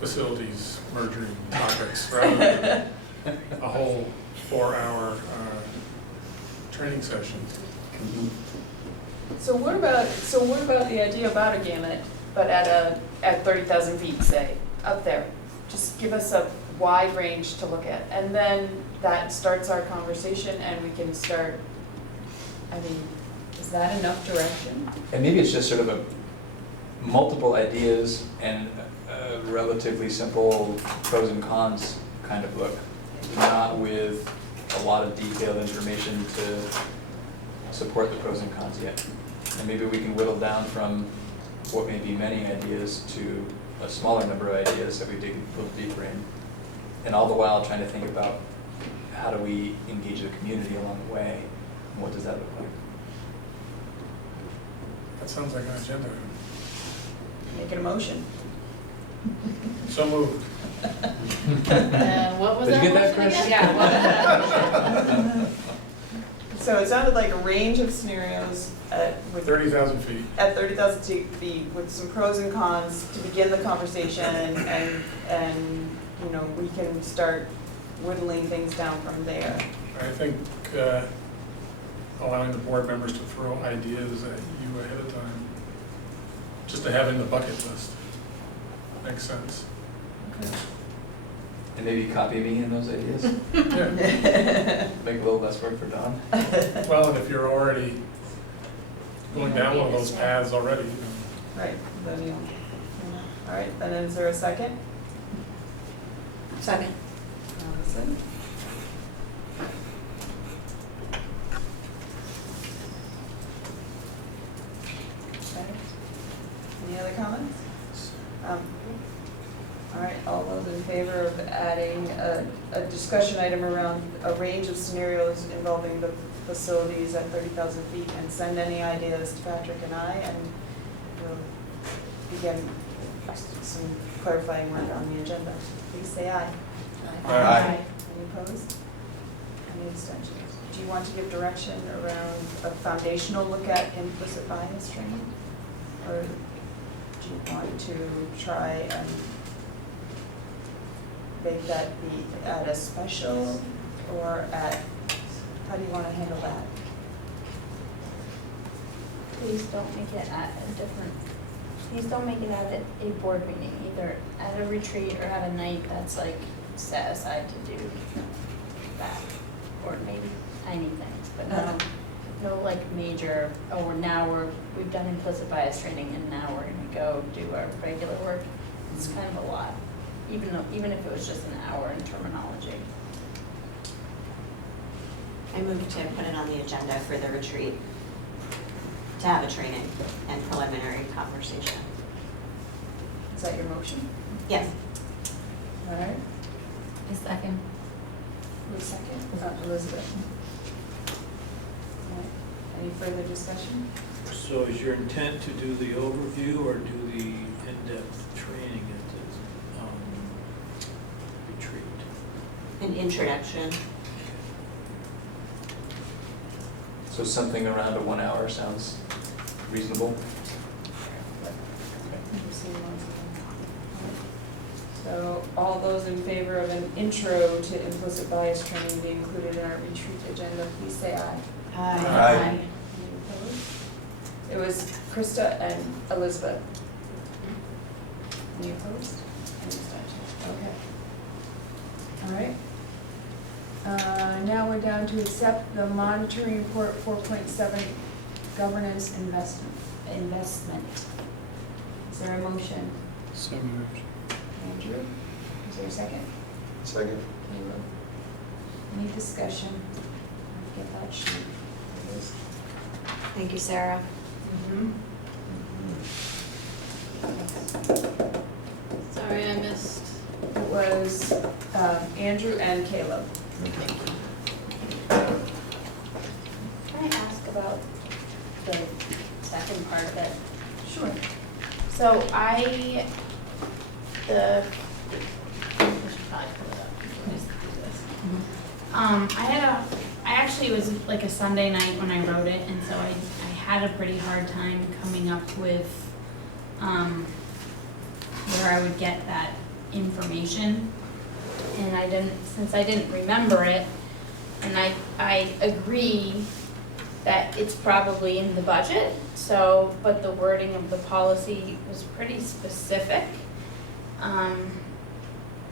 facilities merging topics rather than a whole 4-hour training session. So what about the idea about a gamut, but at 30,000 feet, say, up there? Just give us a wide range to look at, and then that starts our conversation, and we can start, I mean, is that enough direction? And maybe it's just sort of a multiple ideas and a relatively simple pros and cons kind of look, not with a lot of detailed information to support the pros and cons yet. And maybe we can whittle down from what may be many ideas to a smaller number of ideas that we dig a little deeper in. And all the while trying to think about how do we engage the community along the way, and what does that look like? That sounds like an agenda. Make it a motion. So moved. What was Did that you get that, motion Chris? again? Yeah, what was that? So it sounded like a range of scenarios with 30,000 feet. at 30,000 feet with some pros and cons to begin the conversation, and you know, we can start whittling things down from there. I think allowing the board members to throw ideas at you ahead of time, just to have in the bucket list, makes sense. Okay. And maybe copy me in those ideas, Yeah. make a little less work for Don. Well, and if you're already going down one of those paths already, you know. Right, then you, all right, then is there a second? Second. Allison? Okay. Any other comments? All right, all those in favor of adding a discussion item around a range of scenarios involving the facilities at 30,000 feet, and send any ideas to Patrick and I, and we'll begin some clarifying work on the agenda. Please say aye. Aye. Any opposed? Any abstentions? Do you want to give direction around a foundational look at implicit bias training? Or do you want to try and make that be at a special, or at, how do you want to handle that? Please don't make it at a different, please don't make it at a board meeting, either at a retreat or at a night that's like set aside to do that. Or maybe tiny things, but no like major, oh, we've done implicit bias training and now we're gonna go do our regular work. It's kind of a lot, even if it was just an hour in terminology. I move to put it on the agenda for the retreat, to have a training and preliminary conversation. Is that your motion? Yes. All right, A second. who's second? Elizabeth. All right. Any further discussion? So is your intent to do the overview or do the in-depth training at An introduction. So something around a 1 hour sounds reasonable. So all those in favor of an intro to implicit bias training being included in our retreat agenda, please say aye. Aye. Any opposed? It was Krista and Elizabeth. Any opposed? Any abstentions? Okay. All right. Now we're down to accept the monitoring report 4.7 governance investment. Is there a motion? So moved. Andrew, is there a second? Second. Caleb? Any discussion? Get that sheet. There it is. Thank you, Sarah. Sorry, I missed. It was Andrew and Caleb. Can I ask about the second part of it? Sure. So I should probably pull it up before I do this. I actually, it was like a Sunday night when I wrote it, and so I had a pretty hard time coming up with, where I would get that information. And since I didn't remember it, and I agree that it's probably in the budget, so, but the wording of the policy was pretty specific.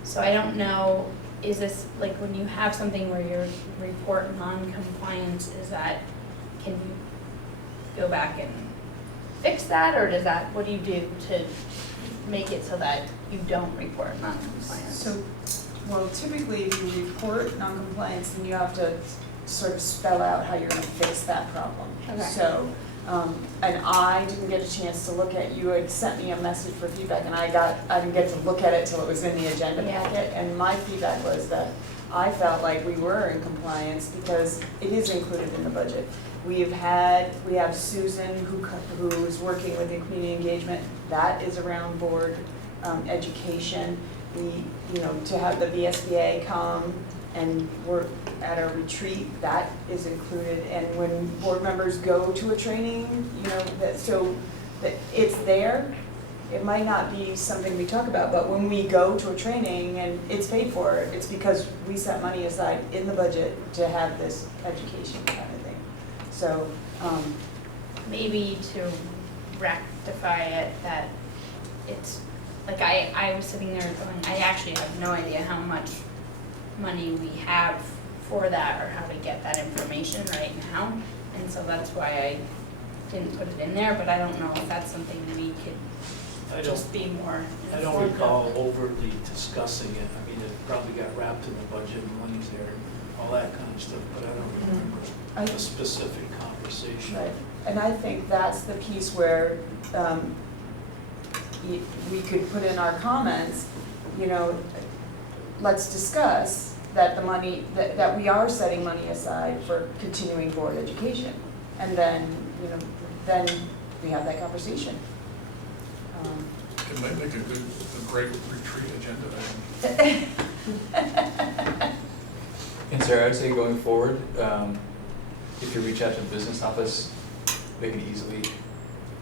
So I don't know, is this, like, when you have something where you report non-compliance, can you go back and fix that, or what do you do to make it so that you don't report non-compliance? So, well, typically if you report noncompliance, then you have to sort of spell out how you're gonna fix that problem. Okay. So, and I didn't get a chance to look at, you had sent me a message for feedback, and I didn't get to look at it till it was in the agenda Yeah. packet, and my feedback was that I felt like we were in compliance because it is included in the budget. We have Susan who's working with the community engagement, that is around board education. To have the VSBA come and work at a retreat, that is included. And when board members go to a training, that it's there. It might not be something we talk about, but when we go to a training and it's paid for, it's because we set money aside in the budget to have this education kind of thing. So, Maybe to rectify it, that it's, like, I was sitting there going, I actually have no idea how much money we have for that or how to get that information right now. And so that's why I didn't put it in there, but I don't know if that's something we could just be more I informed don't of. recall overtly discussing it. I mean, it probably got wrapped in the budget and money's there, and all that kind of stuff, but I don't remember a specific conversation. right, and I think that's the piece where we could put in our comments, let's discuss that the money, that we are setting money aside for continuing board education. And then, then we have that conversation. It might make a great retreat agenda item. And Sarah, I'd say going forward, if you reach out to the business office, they can easily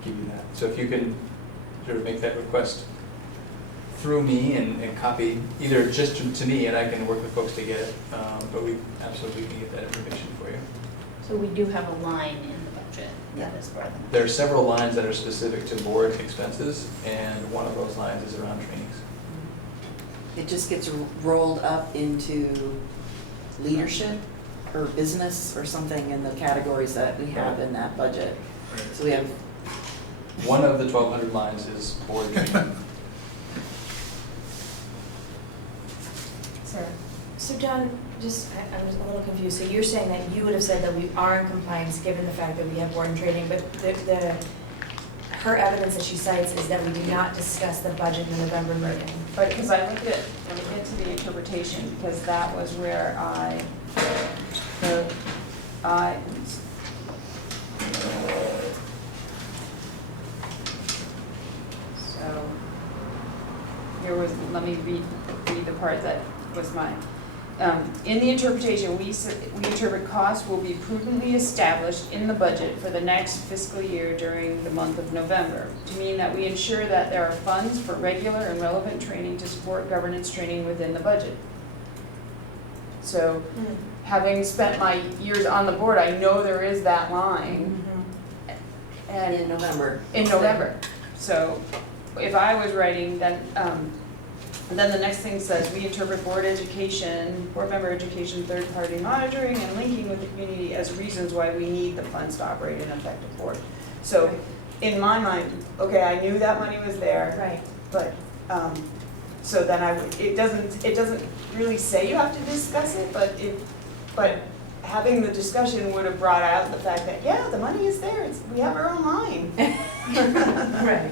give you that. So if you can sort of make that request through me and copy either just to me, and I can work with folks to get it, but we absolutely can get that information for you. So we do have a line in the budget that is for them. There are several lines that are specific to board expenses, and one of those lines is around trainings. It just gets rolled up into leadership or business or something in the categories that we have in that budget. So we have, One of the 1,200 lines is board training. Sarah? So John, I was a little confused. So you're saying that you would have said that we are in compliance given the fact that we have board and training, but her evidence that she cites is that we do not discuss the budget in the November meeting. But because I looked at, let me get to the interpretation, because that was where so, here was, let me read the part that was mine. In the interpretation, we interpret costs will be prudently established in the budget for the next fiscal year during the month of November, to mean that we ensure that there are funds for regular and relevant training to support governance training within the budget. So, having spent my years on the board, I know there is that line. And In November. in November. So if I was writing, then the next thing says, we interpret board member education, third-party monitoring, and linking with the community as reasons why we need the funds to operate an effective board. So in my mind, okay, I knew that money was there, Right. but, so then it doesn't really say you have to discuss it, but having the discussion would have brought out the fact that, yeah, the money is there, we have our own line. Right.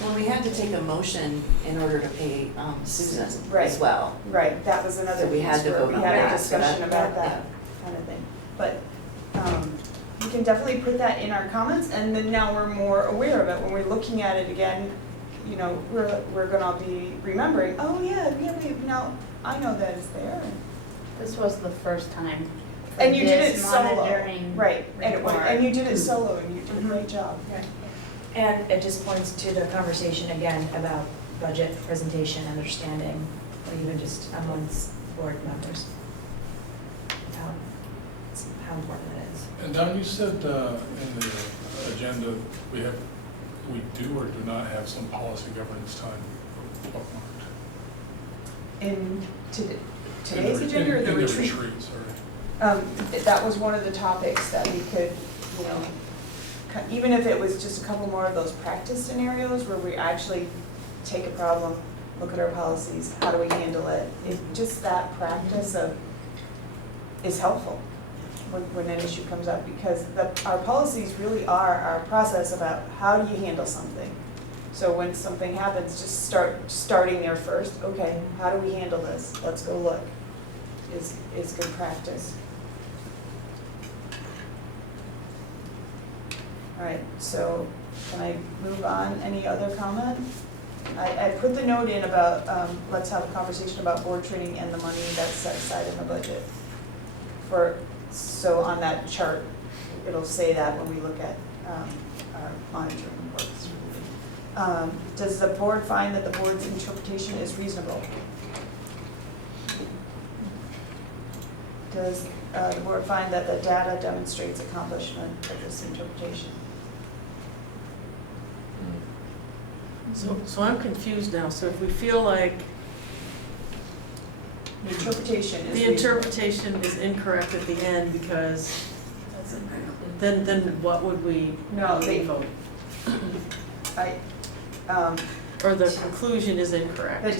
Well, we had to take a motion in order to pay Susan Right. as well. Right, that was another So we had piece to where vote we on had a that, so discussion that- about that yeah. kind of thing. But we can definitely put that in our comments, and then now we're more aware of it. When we're looking at it again, you know, we're gonna be remembering, oh yeah, now I know that it's there. This was the first time for And you did it this solo, monitoring right, report. and you did it solo, and you did a great job. And it just points to the conversation again about budget presentation, understanding, or even just amongst board members. How important it is. And Don, you said in the agenda, we do or do not have some policy governance time bookmarked? In today's agenda or the In retreat? the retreat, sorry. That was one of the topics that we could, you know, even if it was just a couple more of those practice scenarios where we actually take a problem, look at our policies, how do we handle it? Just that practice is helpful when an issue comes up, because our policies really are our process about how do you handle something. So when something happens, just starting there first, okay, how do we handle this? Let's go look, is good practice. All right, so can I move on? Any other comment? I put the note in about, let's have a conversation about board training and the money that's set aside in the budget. So on that chart, it'll say that when we look at our monitoring reports. Does the board find that the board's interpretation is reasonable? Does the board find that the data demonstrates accomplishment of this interpretation? So I'm confused now, so if we feel like The interpretation is the interpretation is incorrect at the end because, then what would we No, vote? I, Or the conclusion is incorrect? the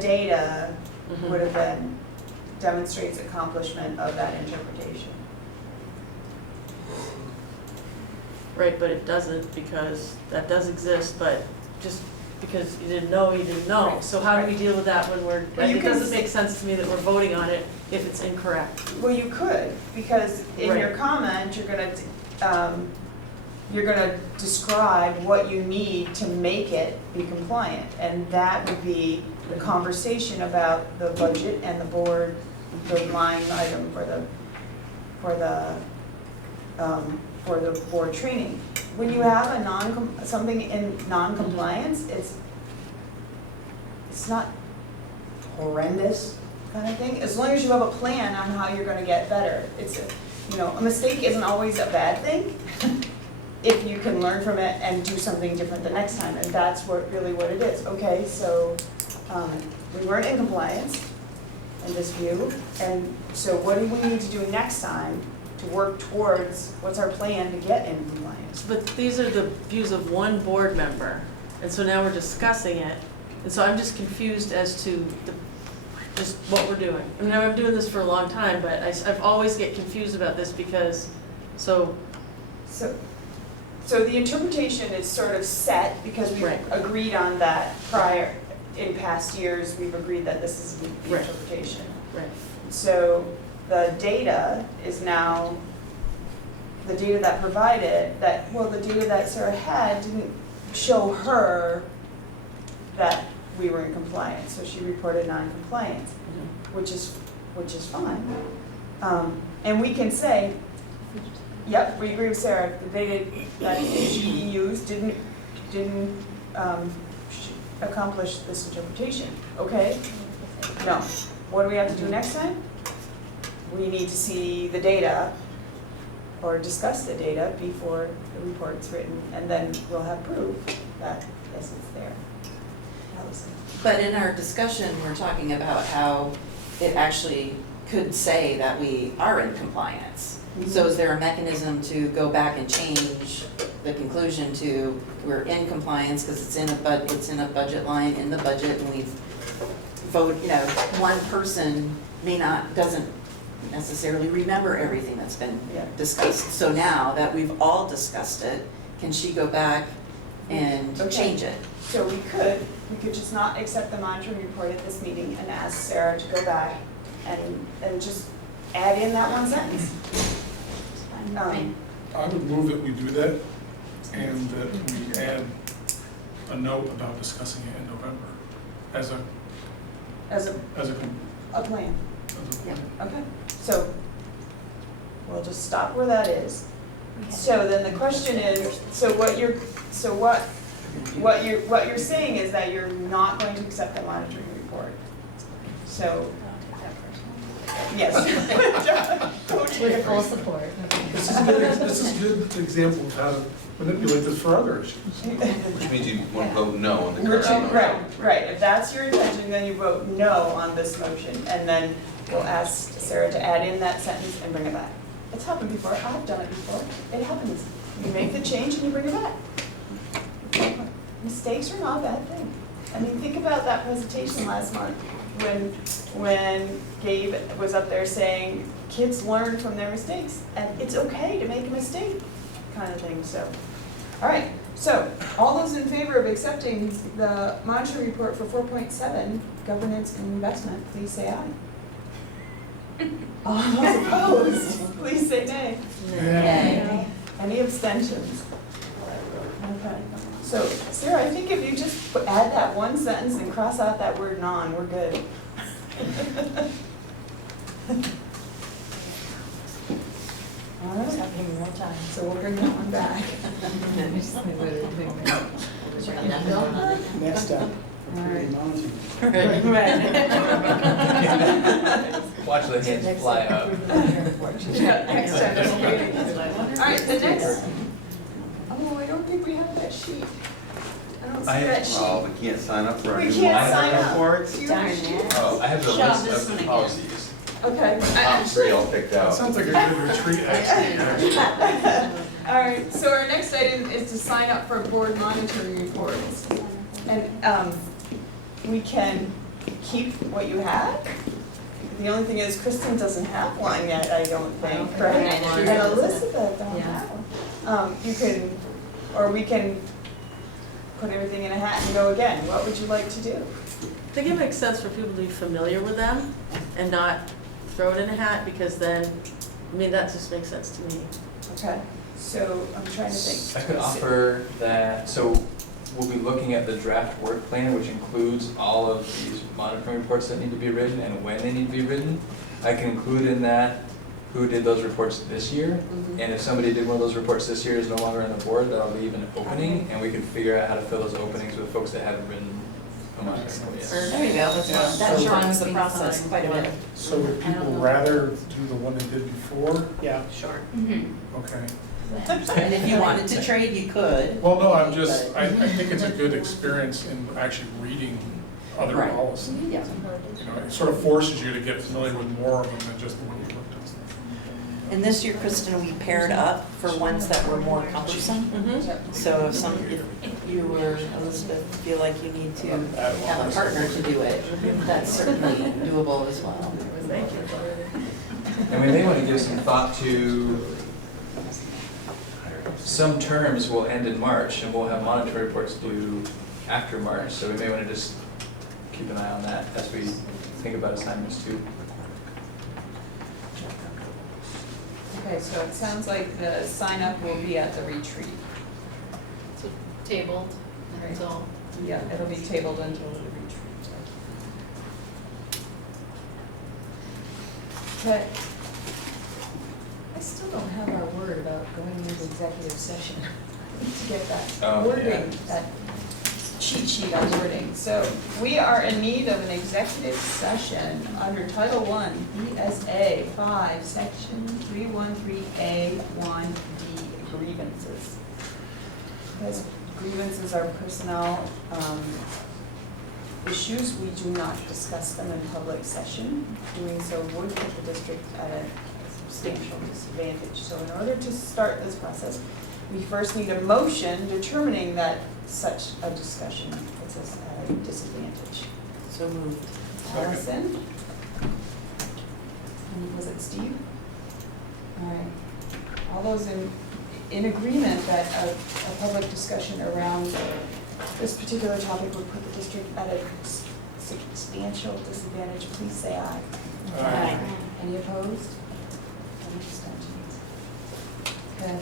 data Mhm. would have been, demonstrates accomplishment of that interpretation. Right, but it doesn't, because that does exist, but just because you didn't know, you didn't know. Right, So how do we right. deal with that when Well, you it can doesn't make sense to me that we're voting on it if it's incorrect. Well, you could, because in your Right. comment, you're gonna describe what you need to make it be compliant. And that would be the conversation about the budget and the board, the line item for the board training. When you have a something in non-compliance, it's not horrendous kind of thing, as long as you have a plan on how you're gonna get better. A mistake isn't always a bad thing, if you can learn from it and do something different the next time, and that's really what it is. Okay, so, we weren't in compliance in this view, and so what do we need to do next time to work towards, what's our plan to get in compliance? But these are the views of one board member, and so now we're discussing it. And so I'm just confused as to just what we're doing. I mean, I've been doing this for a long time, but I've always get confused about this because, So the interpretation is sort of set, because we've Right. agreed on that prior, in past years, we've agreed that this is the Right. interpretation. right, So the data is now, the data that provided, the data that Sarah had didn't show her that we were in compliance, so she reported non-compliance, which is which is fine. And we can say, yep, we agree with Sarah, the data that she used didn't accomplish this interpretation, okay? No. What do we have to do next time? We need to see the data or discuss the data before the report's written, and then we'll have proof that, yes, it's there. Allison. But in our discussion, we're talking about how it actually could say that we are in compliance. So is there a mechanism to go back and change the conclusion to we're in compliance because it's in a budget line in the budget, and we've one person doesn't necessarily remember everything that's been discussed. So now that we've all discussed it, can she go back and change it? So we could just not accept the monitoring report at this meeting and ask Sarah to go back and just add in that one sentence. I would move that we do that, and that we add a note about discussing it in November as a plan. plan. Okay, so we'll just stop where that is. So then the question is, what you're saying is that you're not going to accept the monitoring report. So, yes. With full support. This is a good example of how to manipulate this for other issues. Which means you want to vote no on the current. Right. If that's your intention, then you vote no on this motion, and then we'll ask Sarah to add in that sentence and bring it back. It's happened before. I've done it before. It happens. You make the change and you bring it back. Mistakes are not a bad thing. I mean, think about that presentation last month when Gabe was up there saying kids learn from their mistakes, and it's okay to make a mistake, kind of thing. So, all right. So, all those in favor of accepting the monitoring report for 4.7, governance and investment, please say aye. All those opposed, please say nay. Nay. Any abstentions? Okay. So, Sarah, I think if you just add that one sentence and cross out that word non, we're good. All right. Having real time. So we'll bring that one back. Next up, Alright. monitoring. Watch the hands fly up. Yeah, next time. All right, the next. Oh, I don't think we have that sheet. I don't see that sheet. Oh, we can't sign up for our We new can't sign monitoring up. reports? Do you have a sheet? Oh, I have the Show list this of one the again. policies. Okay. Top three all picked That out. sounds like a good retreat, actually. All right, so our next item is to sign up for board monitoring reports. And we can keep what you have. The only thing is Kristen doesn't have one yet, I don't think, right? And Elizabeth don't have one. You can, or we can put everything in a hat and go again. What would you like to do? I think it makes sense for people to be familiar with them and not throw it in a hat, because then, I mean, that just makes sense to me. Okay, so I'm trying to think. I could offer that, so we'll be looking at the draft work plan, which includes all of these monitoring reports that need to be written and when they need to be written. I can include in that who did those reports this year, and if somebody did one of those reports this year is no longer on the board, that'll leave an opening, and we can figure out how to fill those openings with folks that haven't written a monitoring report yet. There you go, that shortens the process quite a bit. So would people rather do the one they did before? Yeah. Sure. Okay. And if you wanted to trade, you could. Well, no, I think it's a good experience in actually reading other Right. policies. Yeah. You know, it sort of forces you to get familiar with more of them than just the one you looked at. And this year, Kristen, we paired up for ones that were more cumbersome. So if you or Elizabeth feel like you need to have a partner to do it, that's certainly doable as well. Thank you. And we may want to give some thought to, some terms will end in March, and we'll have monitoring reports due after March, so we may want to just keep an eye on that as we think about assignments too. Okay, so it sounds like the sign up will be at the retreat. So tabled until. Yeah, it'll be tabled until the retreat. Okay. I still don't have our word about going into executive session. I need to get that Oh, wording, yeah. that cheat sheet on wording. So we are in need of an executive session under Title I, BSA 5, Section 313A1D, grievances. Because grievances are personnel issues, we do not discuss them in public session. Doing so would put the district at a substantial disadvantage. So in order to start this process, we first need a motion determining that such a discussion puts us at a disadvantage. So moved. Allison? And was it Steve? All right. All those in agreement that a public discussion around this particular topic would put the district at a substantial disadvantage, please say aye. Aye. Any opposed? Any abstentions? Okay.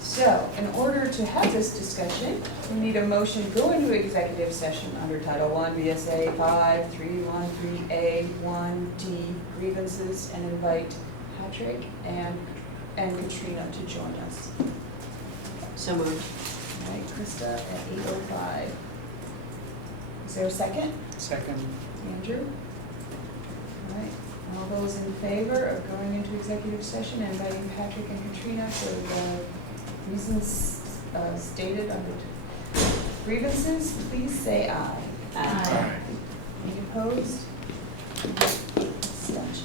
So, in order to have this discussion, we need a motion to go into executive session under Title I, BSA 5313A1D, grievances, and invite Patrick and Katrina to join us. So moved. All right, Krista at 8:05. Is there a second? Second. Andrew? All right, all those in favor of going into executive session and inviting Patrick and Katrina for the reasons stated under grievances, please say aye. Aye. Any opposed? Abstentions.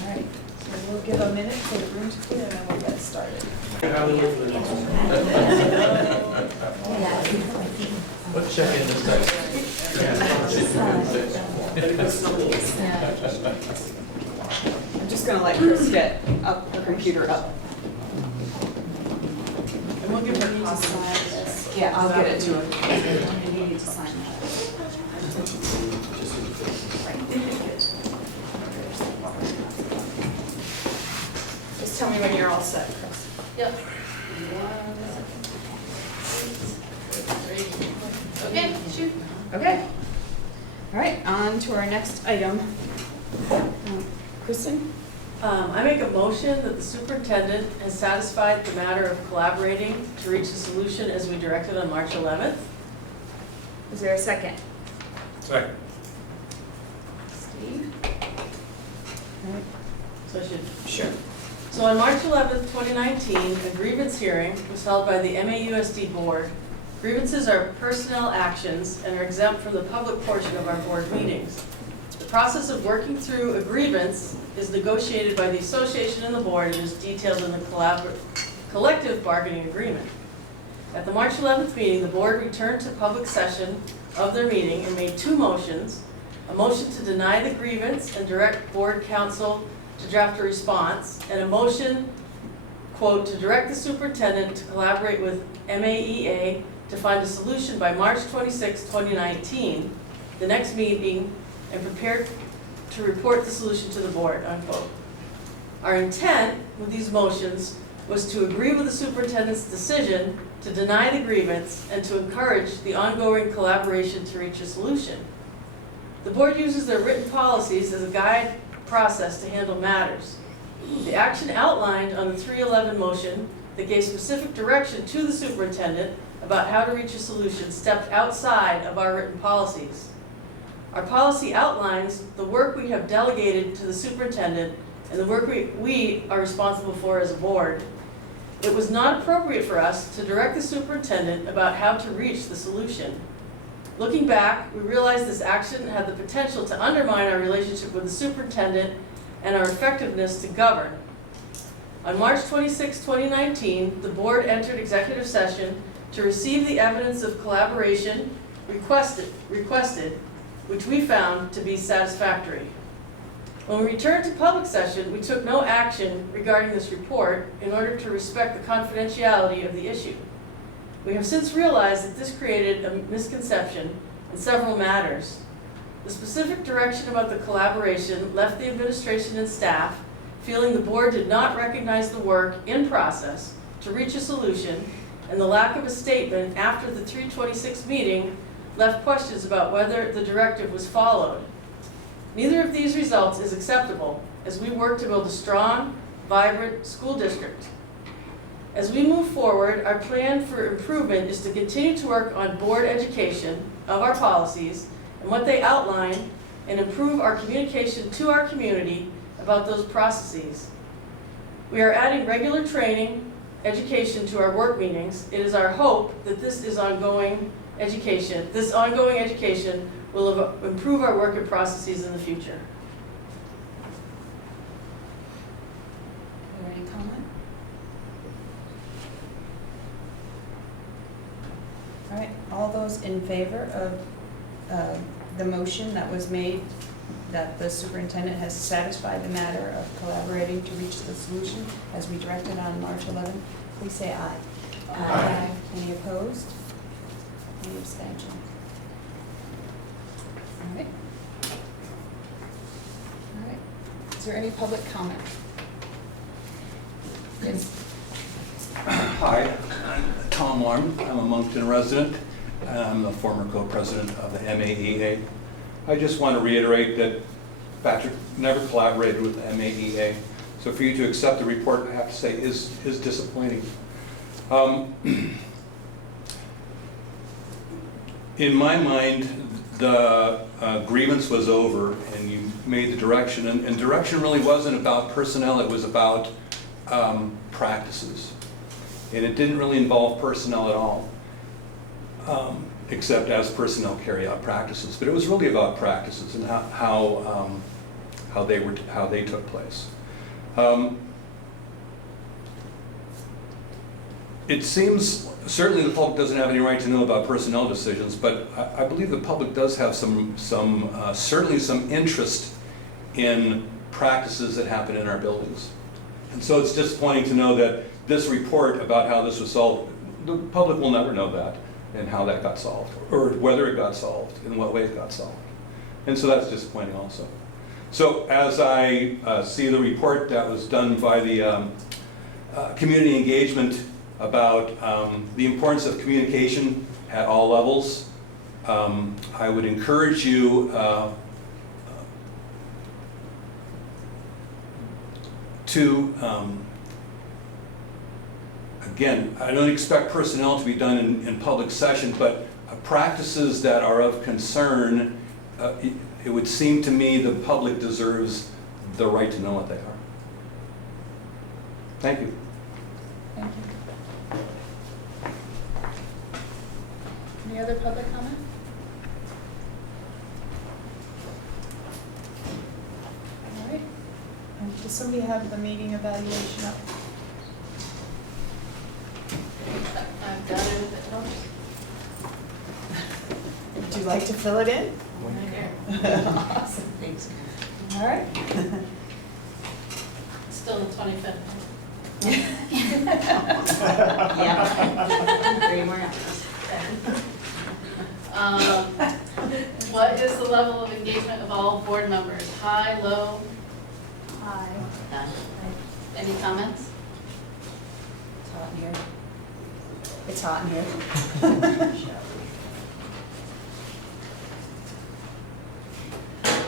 All right, so we'll give a minute for the room to clear and then we'll get started. Let's check in this time. I'm just gonna let Chris get up, her computer up. And we'll give her a To copy. sign this. Yeah, I'll get it to her. And you need to sign that. Just tell me when you're all set, Chris. Yep. Okay, shoot. Okay. All right, on to our next item. Kristen? I make a motion that the superintendent has satisfied the matter of collaborating to reach a solution as we directed on March 11th. Is there a second? Second. Steve? All right. So I should. Sure. So on March 11th, 2019, a grievance hearing was held by the MAUSD board. Grievances are personnel actions and are exempt from the public portion of our board meetings. The process of working through a grievance is negotiated by the association and the board and is detailed in the collective bargaining agreement. At the March 11th meeting, the board returned to public session of their meeting and made two motions. A motion to deny the grievance and direct board counsel to draft a response, and a motion, quote, to direct the superintendent to collaborate with MAEA to find a solution by March 26, 2019, the next meeting, and prepare to report the solution to the board, unquote. Our intent with these motions was to agree with the superintendent's decision to deny the grievance and to encourage the ongoing collaboration to reach a solution. The board uses their written policies as a guide process to handle matters. The action outlined on the 311 motion that gave specific direction to the superintendent about how to reach a solution stepped outside of our written policies. Our policy outlines the work we have delegated to the superintendent and the work we are responsible for as a board. It was not appropriate for us to direct the superintendent about how to reach the solution. Looking back, we realized this action had the potential to undermine our relationship with the superintendent and our effectiveness to govern. On March 26, 2019, the board entered executive session to receive the evidence of collaboration requested, which we found to be satisfactory. When we returned to public session, we took no action regarding this report in order to respect the confidentiality of the issue. We have since realized that this created a misconception in several matters. The specific direction about the collaboration left the administration and staff feeling the board did not recognize the work in process to reach a solution, and the lack of a statement after the 326 meeting left questions about whether the directive was followed. Neither of these results is acceptable, as we work to build a strong, vibrant school district. As we move forward, our plan for improvement is to continue to work on board education of our policies and what they outline, and improve our communication to our community about those processes. We are adding regular training, education to our work meetings. It is our hope that this ongoing education will improve our work and processes in the future. Any comment? All right, all those in favor of the motion that was made, that the superintendent has satisfied the matter of collaborating to reach the solution as we directed on March 11th, please say aye. Aye. Any opposed? Any abstention? All right. All right. Is there any public comment? Yes. Hi, I'm Tom Larm. I'm a Moncton resident. I'm the former co-president of the MAEA. I just want to reiterate that Patrick never collaborated with the MAEA. So for you to accept the report, I have to say, is disappointing. In my mind, the grievance was over and you made the direction. And direction really wasn't about personnel, it was about practices. And it didn't really involve personnel at all, except as personnel carry out practices. But it was really about practices and how they took place. It seems, certainly the public doesn't have any right to know about personnel decisions, but I believe the public does have certainly some interest in practices that happen in our buildings. And so it's disappointing to know that this report about how this was solved, the public will never know that and how that got solved, or whether it got solved, in what way it got solved. And so that's disappointing also. So as I see the report that was done by the community engagement about the importance of communication at all levels, I would encourage you to, again, I don't expect personnel to be done in public session, but practices that are of concern, it would seem to me the public deserves the right to know what they are. Thank you. Thank you. Any other public comment? All right. Does somebody have the meeting evaluation up? I've got it if it helps. Would you like to fill it in? Awesome, thanks. All right. Still the 25th. Yeah. 3 more hours. What is the level of engagement of all board members? High, low? Hi. Done. Any comments? It's hot in here. It's hot in here.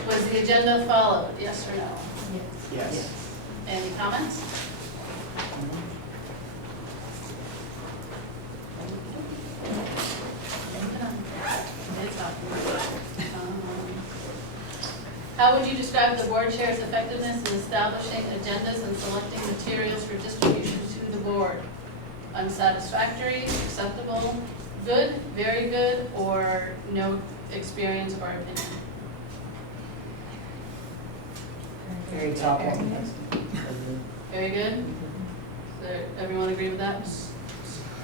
Was the agenda followed, yes or no? Yes. Any comments? It's not. How would you describe the board chair's effectiveness in establishing agendas and selecting materials for distribution to the board? Unsatisfactory, acceptable, good, very good, or no experience or opinion? Very top one. Very good? So everyone agree with that?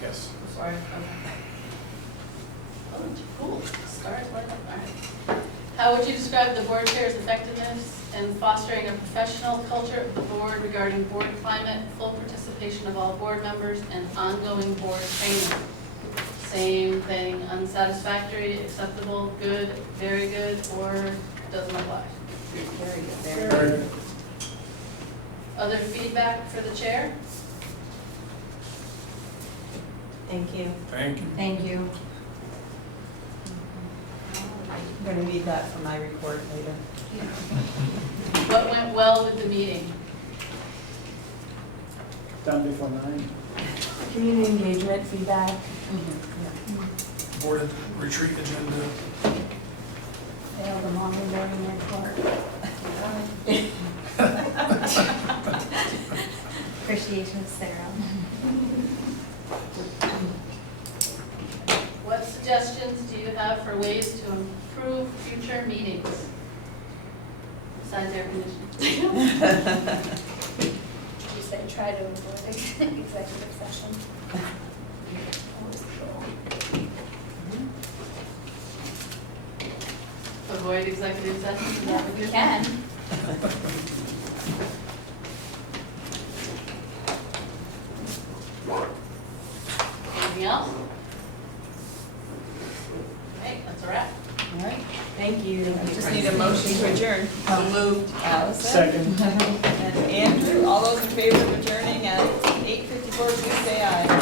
Yes. Sorry. Okay. Oh, cool. Stars light up. All right. How would you describe the board chair's effectiveness in fostering a professional culture of the board regarding board climate, full participation of all board members, and ongoing board training? Same thing, unsatisfactory, acceptable, good, very good, or doesn't apply? Very good. Very good. Other feedback for the chair? Thank you. Thank you. Thank you. I'm gonna need that for my report later. What went well with the meeting? Done before 9. Community engagement, feedback. Board retreat agenda. Failed the mom and learning report. Appreciation of Sarah. What suggestions do you have for ways to improve future meetings? Besides air conditioning. You said try to avoid executive session. Avoid executive sessions, is that what We you're can. saying? Anything else? Okay, that's a wrap. All right, Thank you. just need a motion to adjourn. Moved. Allison? Second. And Andrew, all those in favor of adjourning at 8:54, please say aye.